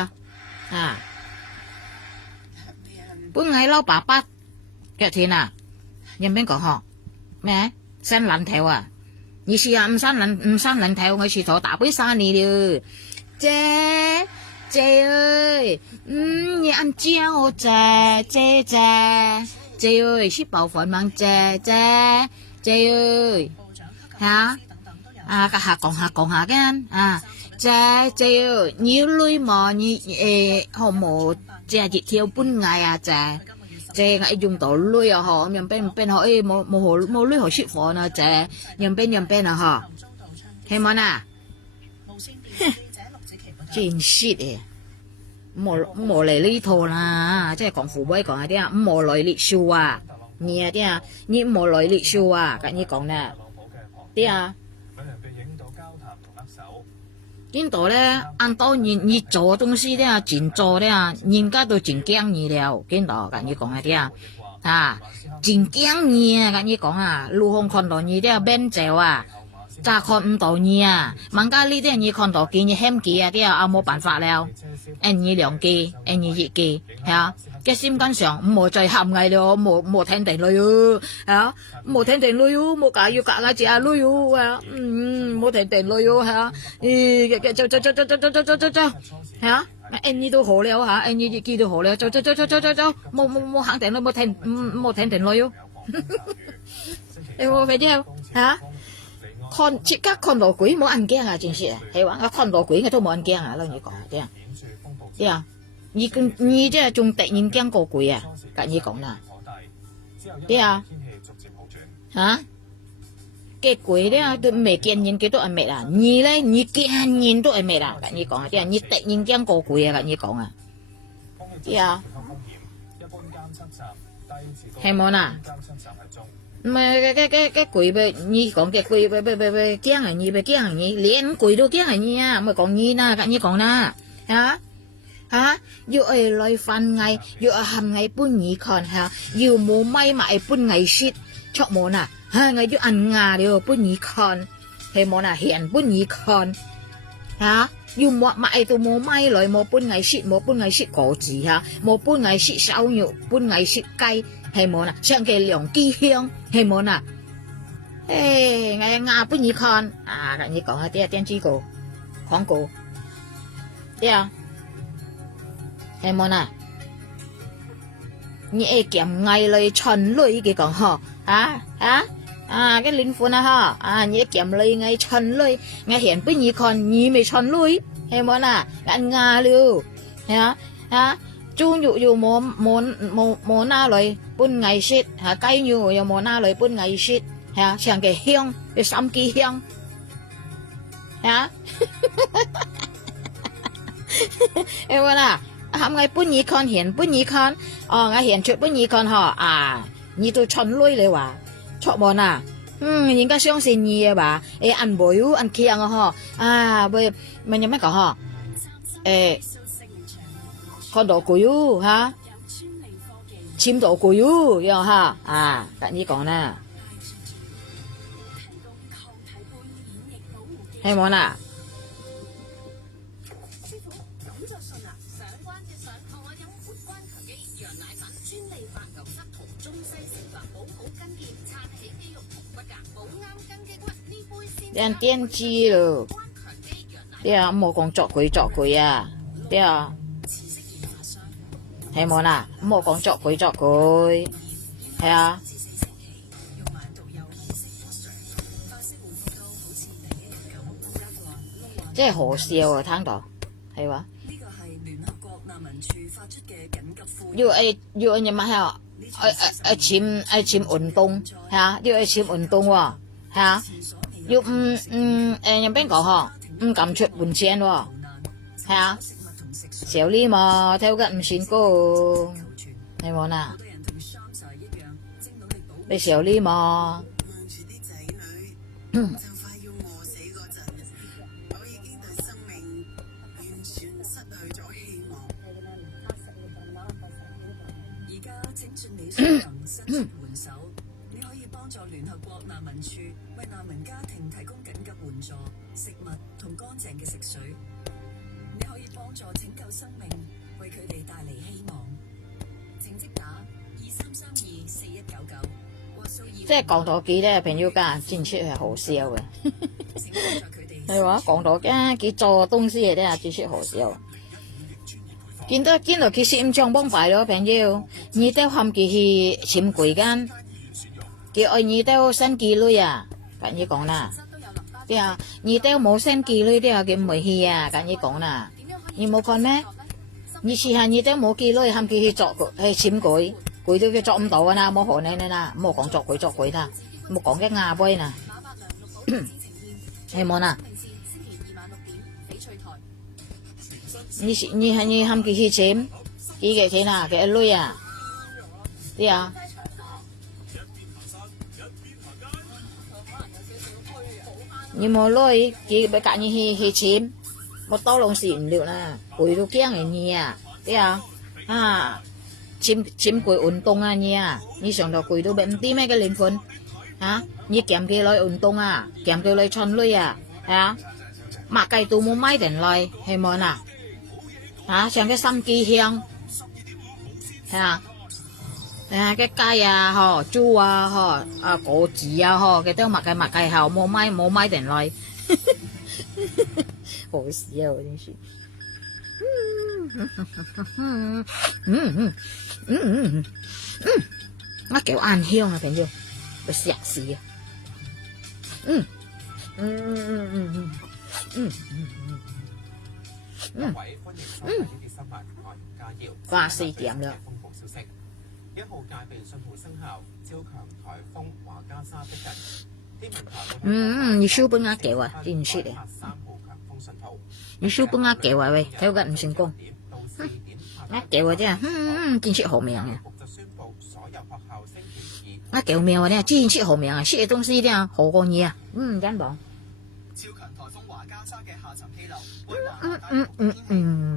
bữa ngày lâu bà cái thế nào nhân bên có họ mẹ san lạnh theo như si san lạnh theo ngay si thọ tạ với xa nì đi Chê ơi như ăn chiêu chê ơi ship bảo phận mang chê ơi hả cả còn hạ cái anh chê ơi nhiều lui mò như họ một chè chị theo 半ngày chè ngay dùng tổ lui họ nhầm bên họ một lui họ ship phở nè chè nhầm bên họ hay mà真shit冇嚟呢套啦，即係講父輩講下啲冇來列數你啲你冇來列數咁你講咧啲印度咧，按到你做東西咧，真做咧，人家都真驚你了，印度咁你講下啲真驚你咁你講路空看到你啲變走咋看唔到你萬家呢啲你看到見你險記啲冇辦法了，你兩記，你一記，cái心肝上冇再合藝了，冇聽定女冇聽定女冇假要假嘅字女冇聽定女走你都好了你一記都好了，走冇肯定女冇聽定女你冇快啲看即刻看到鬼冇人驚真是係話看到鬼嘅都冇人驚啦你講啲你即係仲突然驚過鬼咁你講啦啲cái鬼咧都未見人，幾多人滅你咧你見人都係滅咁你講啲你突然驚過鬼咁你講啲係冇唔係cái鬼呗你講cái鬼呗驚你呗驚你連鬼都驚你咪講你咁你講啦要愛來飯藝要含藝搬耳看要冇咪買搬藝雪出冇藝要ăn ngà了搬耳看係冇現搬耳看要冇買到冇咪來冇搬藝雪果子冇搬藝雪燒肉搬藝雪雞係冇上嘅涼機香係冇藝ngà搬耳看咁你講啲電視廣告啲係冇你kiếm ngày lời trần lời cái講họ cái linh phụ你kiếm lời ngày trần lời ngày hiện bây giờ còn nhí mới trần lời hay muốn ăn ngà lưu chú dụ mồ na lời bún ngày shit cây nhiều mồ na lời bún ngày shit chẳng cái hiang cái xăm kỳ hiang hay muốn hàm ngày bún nhí con hiện bún nhí con ngày hiện chuyện bún nhí con họ你都穿累了哇，錯冇應該相信你嘅吧？按保佑按強咪有咩講看到鬼簽到鬼樣等你講啦，係冇人電機咯，啲啊冇講作佢啊，啲啊係冇啦，冇講作佢，係啊，即係好笑啊，聽到係話。要你乜嘢？簽運動係啊，要簽運動喎，係啊，要人邊個嗬？唔敢出換錢喎，係啊，小李嘛，睇緊唔算高，係冇啦，你小李嘛。你可以幫助聯合國難民署為難民家庭提供緊急援助、食物同乾淨嘅食水。你可以幫助拯救生命，為佢哋帶嚟希望。請即打23324199或數2。即係講到幾咧，朋友家真出係好笑嘅，係話講到嘅佢做東西嘅咧，真出好笑。見到佢先唔將幫擺咯，朋友，你都喊佢去簽櫃間，佢愛你都新記女啊，跟你講啦，啲啊，你都冇新記女啲啊，佢唔會去啊，跟你講啦，你冇看咩？你試下你都冇記女，喊佢去作去簽櫃，櫃都佢作唔到啊啦，冇可能啦，冇講作櫃啦，冇講嘅亞杯啦，係冇啦。你喊佢去簽，幾個錢啊？幾多女啊？啲啊？你冇女，佢俾隔你去簽，冇多攏是唔了啦，攰到驚人你啊！啲啊，簽攰運動啊你啊，你上到攰到俾唔知咩嘅靈魂啊？你減幾耐運動啊？減幾耐穿女啊？係啊？mặc cây tu muốn mấy tiền lời hay món à hả xem cái xăm kia hiang hả cái cây à họ chu à họ cổ chỉ à họ cái đó mặc cây hào mua mấy tiền lời hổ xíu真是nó kiểu ăn hiang à phải chưa phải sẹt xì à qua 4點啦。1號戒備信號生效，超強颱風華加沙逼近。天文台你收本啊叫啊，真係嘅。你收本啊叫啊喂，睇個唔成功。啊叫啊啫，真係好命啊！啊叫命啊，真係好命啊！寫東西啲好過你啊，真棒。超強颱風華加沙嘅下沉氣流會橫下大陸天氣，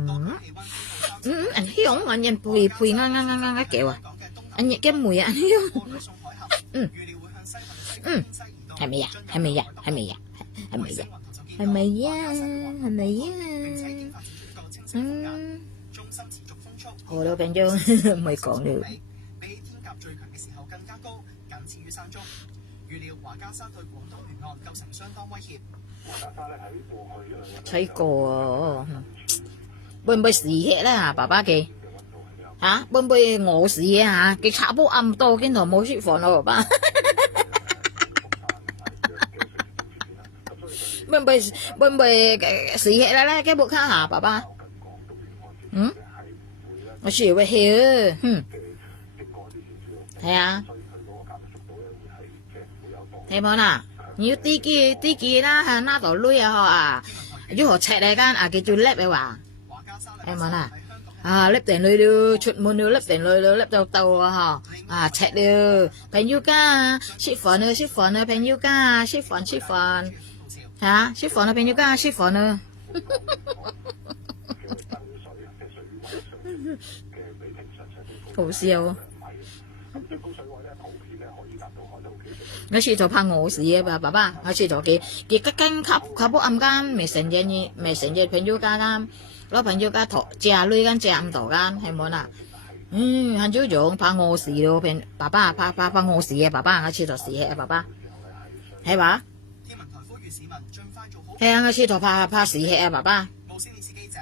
多區氣溫anh hiếu anh nhìn bùi ngang kẹo à anh nhìn cái mùi anh hiếu hay mày hồ đâu bên chưa mày còn được thấy cô bên bây xì hết đó hả bà ba kì hả bên bây ngộ xì hả cái chả bố âm to cái thằng mỗi chuyện phòn đâu bà bên bây cái xì hết đó cái bộ khác hả bà ba nó xì về hiểu thấy à thấy món à nhiều tí kia đó hả nó tổ lui à họ à chứ họ chạy đây can à cái chú lép vậy à em mà nè lép tiền lưới đưa chuột muốn đưa lép tiền lưới đưa lép tàu hả chạy đưa phải nhiêu ca ship phone nữa phải nhiêu ca ship phone hả ship phone phải nhiêu ca ship phone nữa好笑我試咗拍我事啊爸爸我試咗佢跟吸不暗間未成日朋友家間攞朋友家借女間借唔到間係冇啦很少用，怕餓死咯，爸爸怕餓死啊，爸爸我試圖試啊，爸爸係嘛？天文台呼籲市民盡快做好。係啊，我試圖怕死啊，爸爸。無線電視記者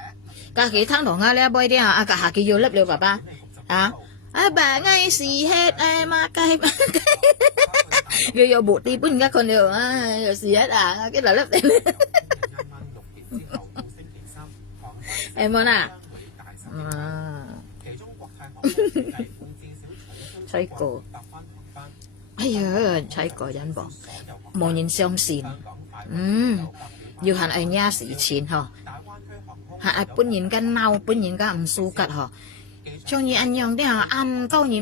隔幾攤堂啊，呢一杯啲啊，隔下幾要粒了，爸爸啊。阿爸嗌時hết ai mà cay rồi rồi bụt đi bún cái con đều rồi xì hết à cái là lớp này em muốn à thấy cô ấy ơi thấy cô dẫn bọn một nhìn xong xìn dù hẳn ở nhà xì chín hả hả bún nhìn cái nâu bún nhìn cái su cắt hả cho nhị ăn nhong đấy hả ăn to nhị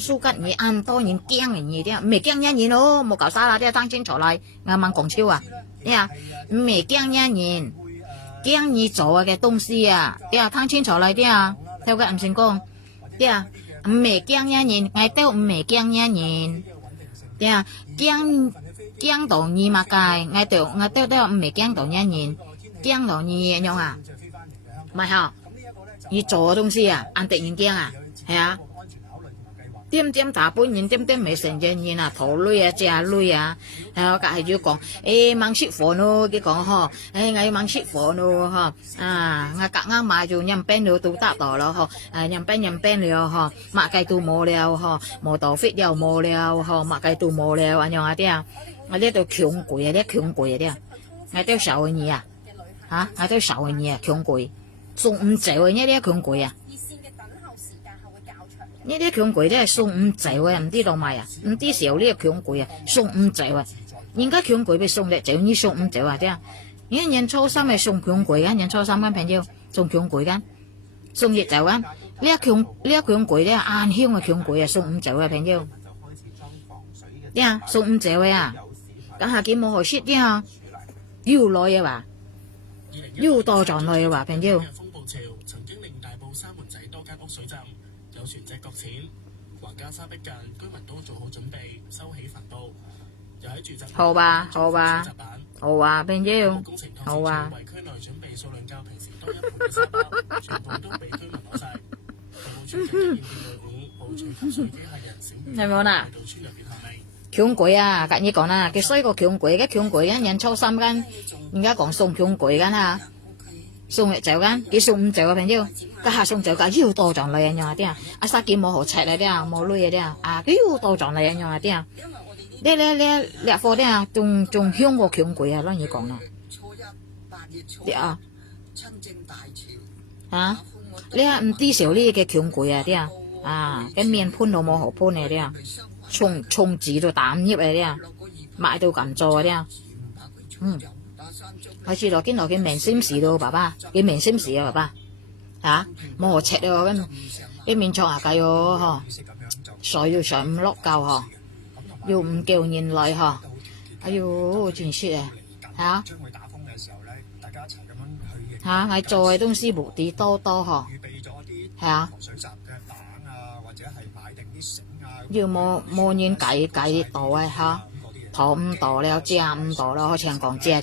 su cắt nhị ăn to nhị kiêng nhị đấy mẹ kiêng nha nhị nó một cảo xa là đấy tăng trên trở lại ngà mang cổng chiêu à đấy à mẹ kiêng nha nhị kiêng nhị chỗ cái东西啊đấy à tăng trên trở lại đấy à theo cái âm sinh công đấy à mẹ kiêng nha nhị ngay theo mẹ kiêng nha nhị đấy à kiêng đồ nhị mà cài ngay theo mẹ kiêng đồ nha nhị kiêng đồ nhị nhong à mày hả你做嘅東西啊，按突然驚啊，係啊，點大本人點未成嘅人啊，頭累啊，借累啊，係啊，隔係要講，掹出貨咯，佢講嗬，我要掹出貨咯，嗬，啊，我夾硬買咗任邊了都得到咯，嗬，任邊了，嗬，麥計都冇了，嗬，冇豆fit又冇了，嗬，麥計都冇了，อัน樣啊啲啊，我呢度窮貴啊，啲窮貴啊啲啊，我都受嘅嘢啊，嚇，我都受嘅嘢啊，窮貴。送5隻喎，呢啲強貴啊！呢啲強貴都係送5隻喎，唔知道賣啊？唔知時候呢個強貴啊，送5隻喎。人家強貴俾送隻隻，你送5隻喎啲啊！而家年初三係送強貴嘅，年初三間朋友送強貴嘅，送隻隻嘅。呢一強貴咧，晏香嘅強貴啊，送5隻喎朋友。啲啊，送5隻喎啊！咁下幾冇好蝕啲啊，要來嘅話，要多撞來嘅話朋友。潮曾經令大埔三門仔多間屋水浸，有船隻擱淺。橫加沙逼近，居民都做好準備收起帆布，又喺住宅好吧，朋友，好啊。圍區內準備數量較平時多1倍嘅沙包，全部都俾居民攞晒。渠務處今日驗電隊伍部署給水機械人小魚嚟到村入邊下味。強貴啊，隔你講啦，佢衰個強貴，人抽3間，而家講送強貴間啊。送隻酒間，幾送5隻啊朋友，家下送酒間要多撞嚟啊樣啲啊，阿沙見冇好赤嚟啲啊，冇女啲啊，要多撞嚟啊樣啲啊，呢貨啲啊，仲香過強貴啊，啷嘢講啊？啲啊，嚇，呢唔知少呢嘅強貴啊啲啊，cái面潘到冇好潘嚟啲啊，葱子到膽葉嚟啲啊，買到咁做啲啊，我知道見到佢明閃時咯，爸爸，佢明閃時啊，爸爸，嚇冇好赤咯，佢面創下計喎，嗬，水要上5碌夠嗬，要5嚿年來嗬，哎呦，真雪啊，嚇，嚇，我做嘅東西無地多嗬，係啊，要冇人計到啊嚇。頭5度了，借5度了，好似講借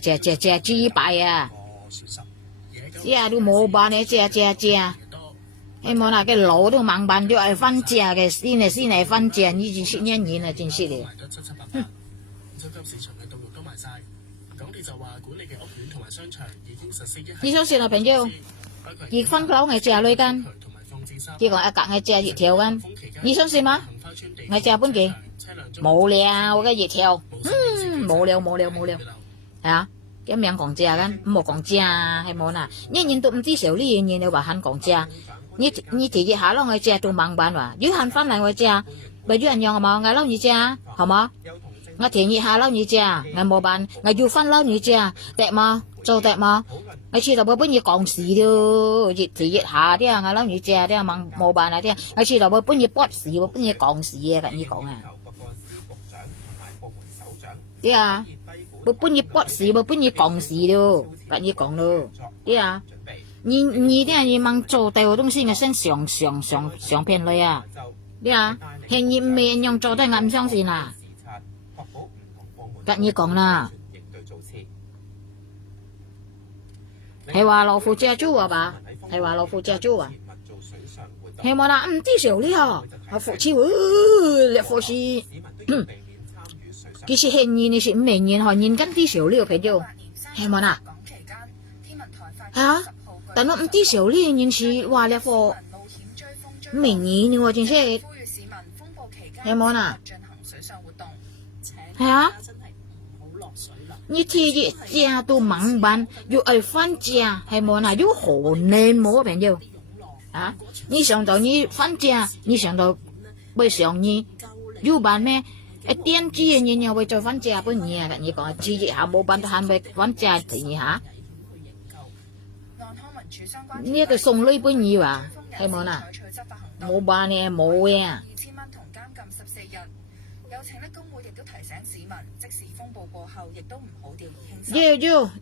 幾百啊！借都冇辦咧，借，希望那個佬都猛辦都係分借嘅，先係分借，呢件事年啊，真係嚟。你相信啊，朋友，結婚樓係借女間，結果一格係借月條間，你相信嗎？係借本幾？冇料嘅熱條，冇料，係啊，咁樣講價嘅，冇講價係冇啦，人都唔知少呢樣嘢，你話肯講價，你提議下咯，我價都猛辦話，要肯翻嚟我價，咪要人用嘛，我撈你價，係嘛？我提議下撈你價，我冇辦，我要翻撈你價，得嘛？做得嘛？我知道冇本嘢講事咯，提議下啲啊，我撈你價啲啊，冇辦啊啲啊，我知道冇本嘢駁事，冇本嘢講事啊，咁樣講啊。啲啊，冇半夜駁事，冇半夜講事咯，咁樣講咯，啲啊，你啲啊，你掹做第二東西，我先上片類啊，啲啊，係你未用做得我唔相信啊，咁樣講啦，係話老夫借租啊吧，係話老夫借租啊，係冇啦，唔啲少了，我付錢你付錢，其實係年你是唔明年學年跟啲少了朋友，係冇啦，嚇，但我唔啲少了年是話你貨明年你話真係係冇啦，係啊。你天熱家都猛板，要愛翻家係冇啦，要好難冇朋友啊！你想到你翻家，你想到為上你要辦咩？電子嘅人又會做翻家本嘢啊！你講天熱下冇辦法係咪翻家睇下？呢個送女本嘢話係冇啦，冇辦嘅冇嘅。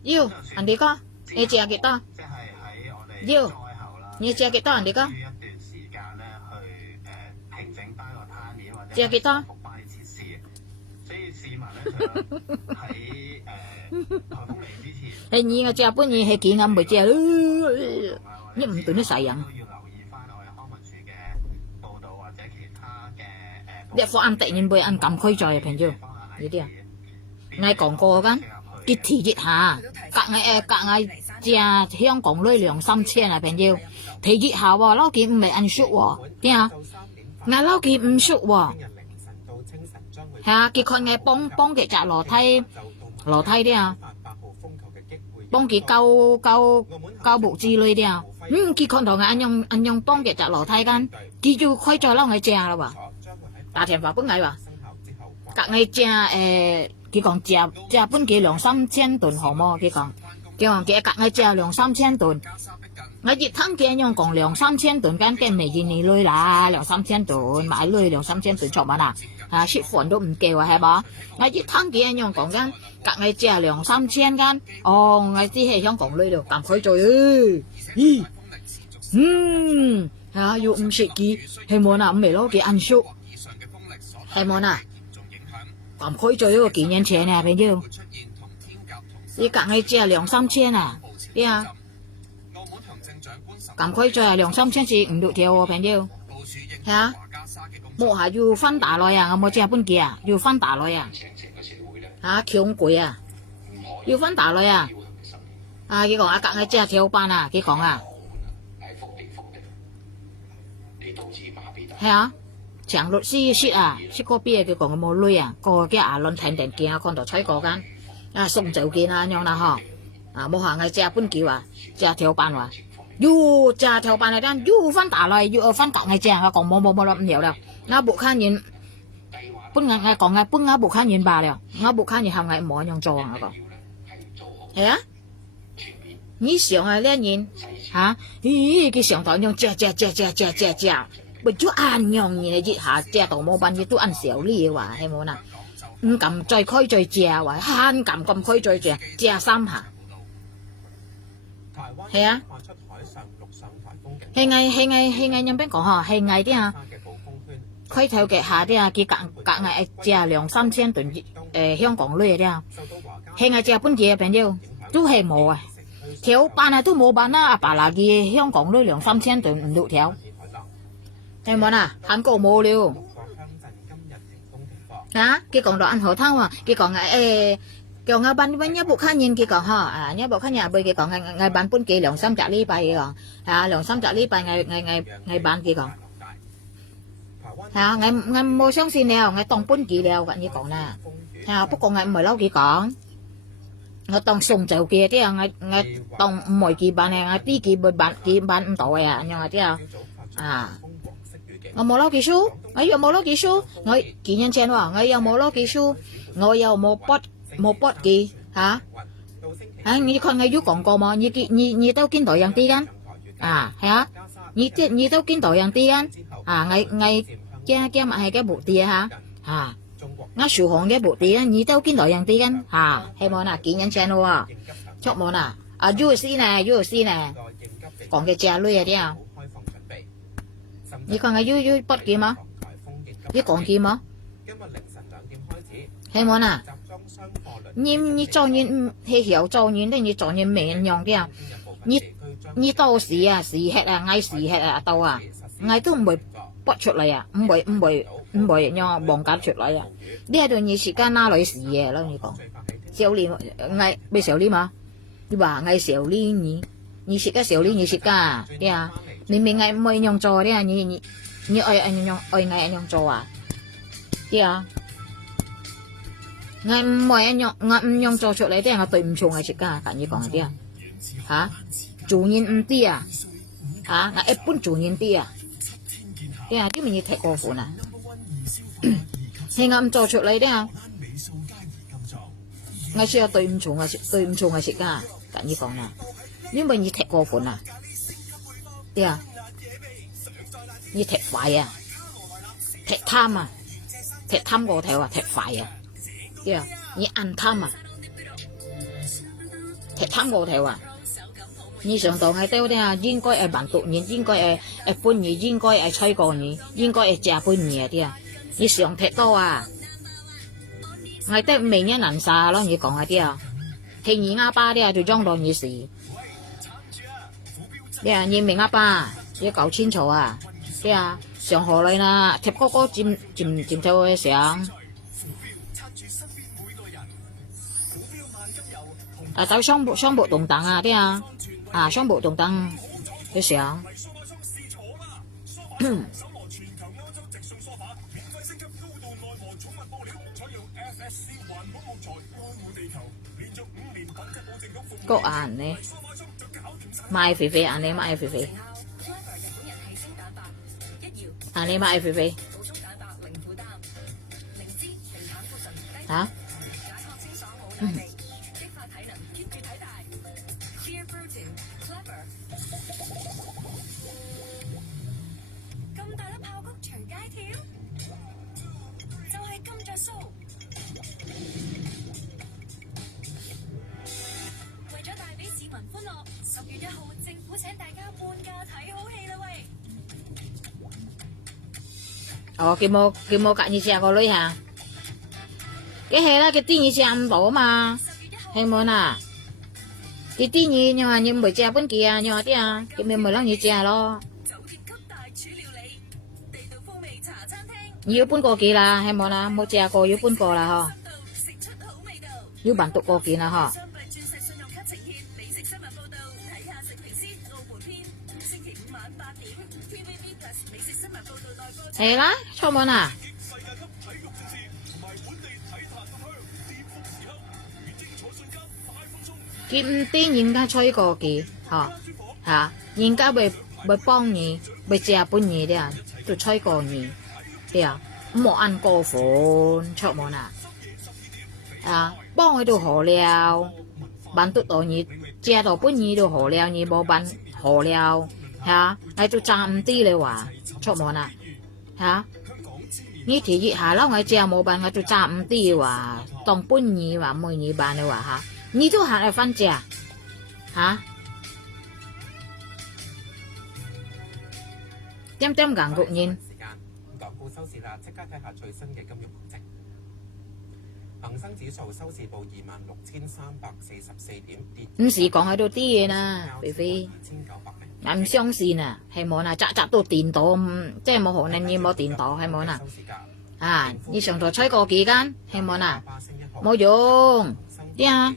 要，人哋講，你借幾多？要，你借幾多？人哋講，借幾多？係你個借本嘢係幾啱咪借咯？你唔對你使人。你放按突然會按撳開咗朋友，呢啲啊，嗌講過㗎。佢提熱下，隔嗌借香港女2-3千啊朋友，提熱下喎，撈件唔係按縮喎，點啊？嗌撈件唔縮喎，係啊，佢看嗌幫佢摘樓梯啲啊，幫佢交木之類啲啊，佢看到嗌按用幫佢摘樓梯間，佢就開咗撈嗌借啦喎，打電話幫嗌話，隔嗌借佢講借本幾2-3千噸好冇？佢講佢隔嗌借2-3千噸，我熱湯嘅樣講2-3千噸間嘅未見你女啦，2-3千噸買女2-3千噸作物啊，ship款都唔夠啊係噃？我熱湯嘅樣講緊隔嗌借2-3千間，我知係香港女度咁佢做要50幾係冇啦，唔係攞幾按數係冇啦。咁開咗一個幾年前啊，朋友，你隔嗌借2-3千啊，啲啊，咁開咗2-3千是5-6條喎，朋友，係啊，冇下要分大來啊，我冇借本幾啊，要分大來啊，嚇強貴啊，要分大來啊，佢講隔嗌借條班啊，佢講啊，係啊。長律師識啊，識嗰邊佢講冇女啊，個嘅牙輪停定見啊，看到吹過間啊送就見啊樣啦嗬，冇行係借本叫啊，借條班話，要借條班嚟單，要分大來，要分隔嗌借，我講冇啦唔了啦，我冇看見，本我講嘅本我冇看見罷了，我冇看見後嗌冇樣做啊我講，係啊，你想啊呢年嚇，佢上台樣借。咪就按樣嘢熱下借到冇辦法都按少啲話係冇啦，唔撳再開再借話，慳撳咁開再借3下，係啊，係嗌有邊講嗬，係嗌啲啊，開頭嘅下啲啊，佢隔嗌借2-3千噸香港女啲啊，係嗌借本嘢朋友都係冇啊，條辦啊都冇辦啦，阿爸嗱嘅香港女2-3千噸5-6條。係冇啦，韓國冇了。佢講到ăn河湯喎，佢講叫我辦一部看見佢講嗬，一部看見佢講我辦本幾2-3隻禮拜嘅講，2-3隻禮拜我辦佢講，我冇相信了，我當本幾了，咁講啦，不過我唔係撈佢講，我當送就嘅啲啊，我當唔係佢辦嘅，我啲佢辦唔到啊，樣啲啊。我冇攞幾數，我又冇攞幾數，我幾年前喎，我又冇攞幾數，我又冇筆記嚇，你看我有講過嘛？你都見到樣啲間，係啊，你都見到樣啲間，我加埋係嘅目的嚇，我數行嘅目的你都見到樣啲間，係冇啦，幾年前喎，出冇啦，U C 呢，講嘅借女啲啊。你講係要筆記嗎？要講記嗎？係冇啦。你做人係曉做人，但你做人唔一樣啲啊。你到時啊，時吃啊，嗌時吃啊，到啊，我都唔會剝出嚟啊，唔會讓忘夾出嚟啊。呢喺度你時間哪裏事嘢咯？你講小練我咩小練嘛？你話我小練你時間小練你時間啲啊？明明我唔會用做啲啊，你愛用愛我用做啊？啲啊？我唔用做出嚟啲，我對唔住我時間，跟你講啲啊？嚇？做人唔啲啊？嚇？我一般做人啲啊？啲啊？啲咪要踢過款啊？係我唔做出嚟啲啊？我需要對唔住我時間，跟你講啊？你咪要踢過款啊？啲啊？要踢快啊？踢貪啊？踢貪過頭啊？踢快啊？啲啊？你暗貪啊？踢貪過頭啊？你上當係對啲啊？應該係扮毒人，應該係搬嘢，應該係吹過嘢，應該係借搬嘢啲啊？你上踢多啊？我得明一難晒咯，你講下啲啊？係你阿爸啲啊，就裝到你事。啲啊？你明阿爸要搞清楚啊？啲啊？上河嚟啦，踢哥哥佔到去上。啊，走雙步動盪啊啲啊！啊，雙步動盪去上。個眼呢？買肥肥眼你買肥肥。啊！你買肥肥嚇？咁大粒炮谷隨街跳，就係咁着數。為咗帶俾市民歡樂，10月1號政府請大家半價睇好戲啦喂！哦，叫冇隔二隻個女嚇，cái hè là cái tin gì xem đó mà, hay muốn à, cái tin gì nhưng mà nhưng bởi cha bên kia nhưng mà tí à, cái mình mới lắng như cha lo, nhiều bốn cô kia là hay muốn à, một cha cô nhiều bốn cô là ho, nhiều bản tụ cô kia là ho. Hay lá, cho món à? Kim tiên人家吹過嘅，嚇，人家會幫你，會借本嘢啲啊，都吹過你，啲啊，冇按過款，出門啊，啊，幫佢都好了，辦得到你借到本嘢都好了，你冇辦好了，嚇，你都賺唔啲你話，出門啊，嚇，你提議下啦，我借冇辦，我都賺唔啲話，當本嘢話冇嘢辦你話嚇。你都行嚟分隻嚇？點點硬局面。港股收市啦，即刻睇下最新嘅金融行情。恒生指數收市報26,344點，跌。唔是講喺度啲嘢啦，肥肥。我唔相信啊，係冇啦，集都電到，即係冇可能你冇電到，係冇啦。啊，你上台吹過幾間，係冇啦，冇用啲啊。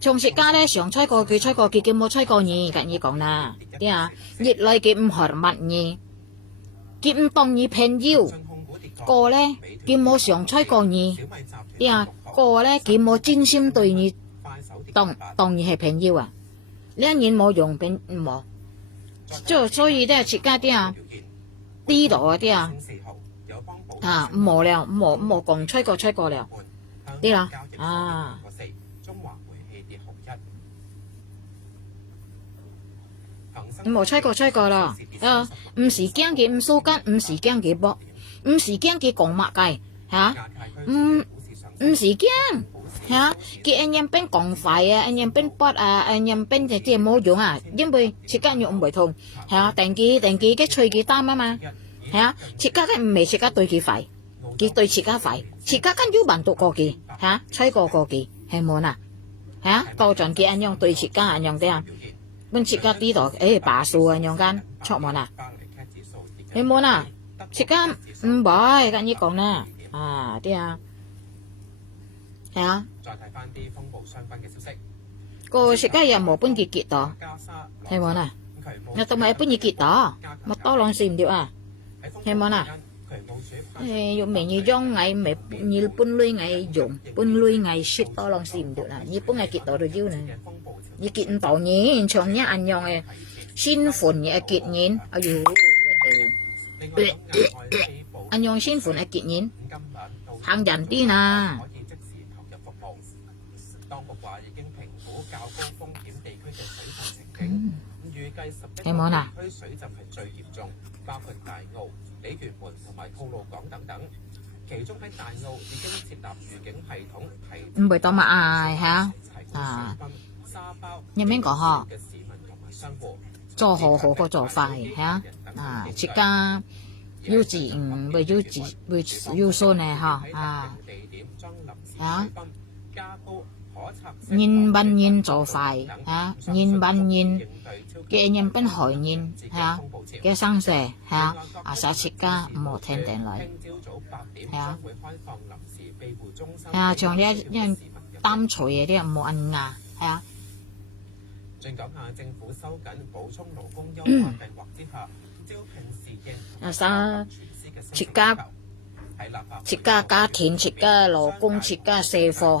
從食家咧常吹過佢叫冇吹過你，跟你講啦，啲啊，熱嚟佢唔合物你，佢唔當你朋友，個咧佢冇常吹過你，啲啊，個咧佢冇真心對你，當你係朋友啊，兩人冇用並冇，所以咧食家啲啊，呢度啊啲啊，啊冇了冇講吹過了，啲啦啊。冇吹過啦，唔是驚佢唔輸緊，唔是驚佢搏，唔是驚佢講乜計嚇，唔是驚嚇，佢anh em bên講快啊，anh em bên搏啊，anh em bên即係冇用啊，因為切間用唔會痛嚇，定佢嘅吹佢單啊嘛嚇，切間嘅唔係切間對佢快，佢對切間快，切間跟住辦到過佢嚇，吹過佢係冇啦嚇，到陣佢anh em對切間anh em啲啊。本切家啲度，把數啊，樣間出門啊，你冇啦？食家唔係，跟你講啦。啲啊，係啊。再睇翻啲風暴相關嘅消息。個食家又冇搬結結到，係冇啦？我同埋搬結到，乜多兩時唔掉啊？係冇啦？要明要將藝咪要搬類藝用，搬類藝雪多兩時唔掉啦。要搬藝結到到腰呢？要結唔到年，從一按用嘅先款嘅結年，哎呦，按用先款嘅結年，行人啲啊！當局話已經評估較高風險地區嘅水浸情景，預計11個地區水浸係最嚴重，包括大澳、鯉魚門同埋吐露港等等。其中喺大澳已經設立預警系統，提唔會當埋嗌嚇沙包有咩講呵？嘅市民同埋商戶做好過做快嚇設家要自唔會要數呢嚇nhân ban nhân做快nhân ban nhân嘅nhân ban海nhân嘅生蛇實設家冇聽定嚟仲有一擔除嘅啲冇按壓再講下政府收緊補充勞工優化計劃之下，招聘侍應設家設家家庭設家勞工設家社貨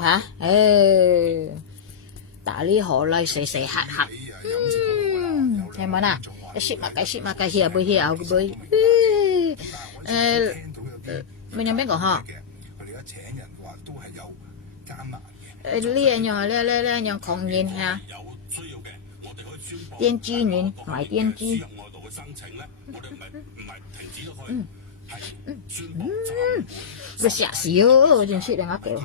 打呢河嚟蛇蛇黑黑係咪啊？説乜計hier背hier後背咪有咩講呵？呢樣抗議嚇。電機年買電機，佢嚇死我！真係兩個腳，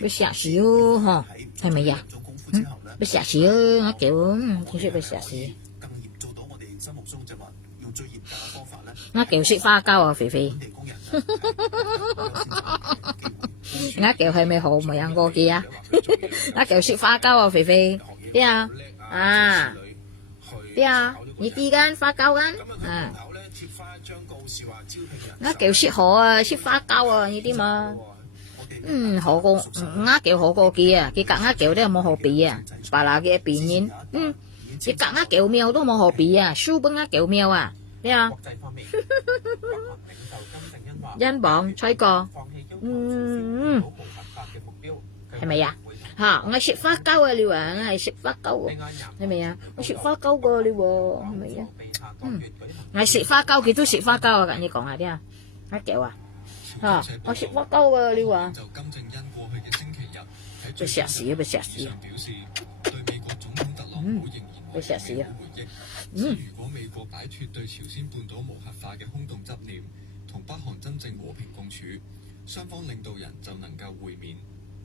佢嚇死我嗬，係咪呀？佢嚇死我一腳，聽說佢嚇死。我腳識花膠啊，肥肥。我腳係咪好冇人過嘅啊？我腳識花膠啊，肥肥。啲啊啲啊，你啲間花膠間我腳識好啊，識花膠啊呢啲嘛。好過我腳好過嘅啊，佢隔我腳都冇好比啊，白拿嘅變現你隔我腳喵都冇好比啊，輸俾我腳喵啊。啲啊欣榜吹過係咪呀？我食花膠啊你話，我係食花膠喎，係咪呀？我食花膠個你喎，係咪呀？我食花膠，佢都食花膠啊！跟你講下啲啊，我腳啊，我食花膠啊你話，被嚇死啊！被嚇死啊！被嚇死啊！如果美國擺脱對朝鮮半島無核化嘅空洞執念，同北韓真正和平共處，雙方領導人就能夠會面。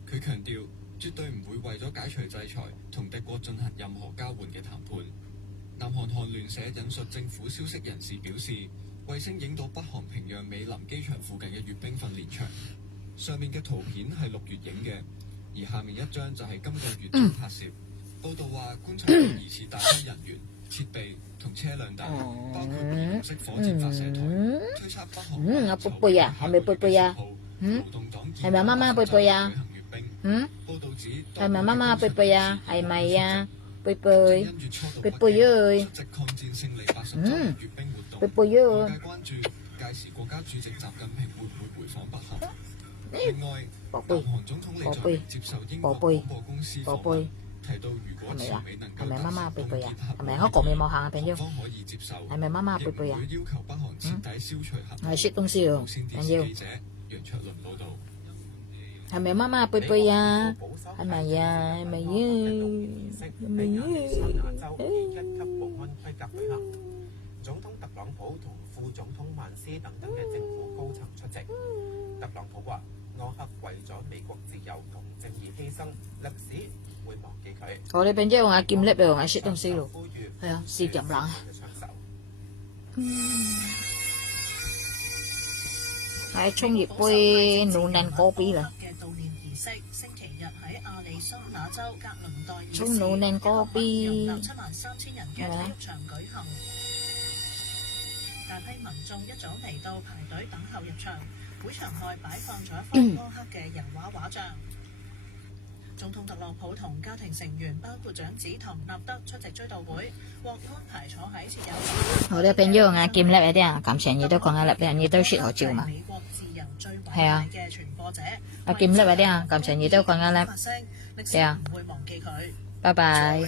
佢強調，絕對唔會為咗解除制裁同敵國進行任何交換嘅談判。南韓韓聯社引述政府消息人士表示，衛星影到北韓平壤美林機場附近嘅閱兵訓練場，上面嘅圖片係6月影嘅，而下面一張就係今個月中拍攝。報道話觀察到疑似大批人員、設備同車輛等，包括移動式火箭發射台，推測北韓我貝貝啊，係咪貝貝啊？係咪媽媽貝貝啊？係咪媽媽貝貝啊？係咪啊？貝貝，貝貝ơi，貝貝ơi。關注屆時國家主席習近平會唔會回訪北韓？另外，南韓總統李在明接受英國廣播公司訪問，提到如果朝美能夠達成共結合，係咪我講咩冇行啊？朋友，方可以接受，係咪媽媽貝貝啊？亦會要求北韓徹底消除核武。係識東西喎，朋友。記者楊卓倫報導。係咪媽媽貝貝啊？係咪呀？係咪呀？係咪呀？一級保安規格舉行，總統特朗普同副總統曼斯等等嘅政府高層出席。特朗普話：柯克為咗美國自由同正義犧牲，歷史唔會忘記佢。我哋變咗用阿劍叻嚟，我識東西咯。係啊，試入冷。係沖熱杯，暖冷咖啡啦。嘅悼念儀式星期日喺亞利桑那州格倫代爾市中老靚嗰邊容納73000人嘅體育場舉行。大批民眾一早嚟到排隊等候入場，會場內擺放咗一幅柯克嘅人畫畫像。總統特朗普同家庭成員包括長子唐納德出席追悼會，獲安排坐喺設有。我哋變咗嗌劍叻嗰啲啊，咁成日都講緊叻，人哋都雪河照嘛。美國自由最偉係啊大嘅傳播者。阿劍叻嗰啲啊，咁成日都講緊叻。係啊，唔會忘記佢。拜拜。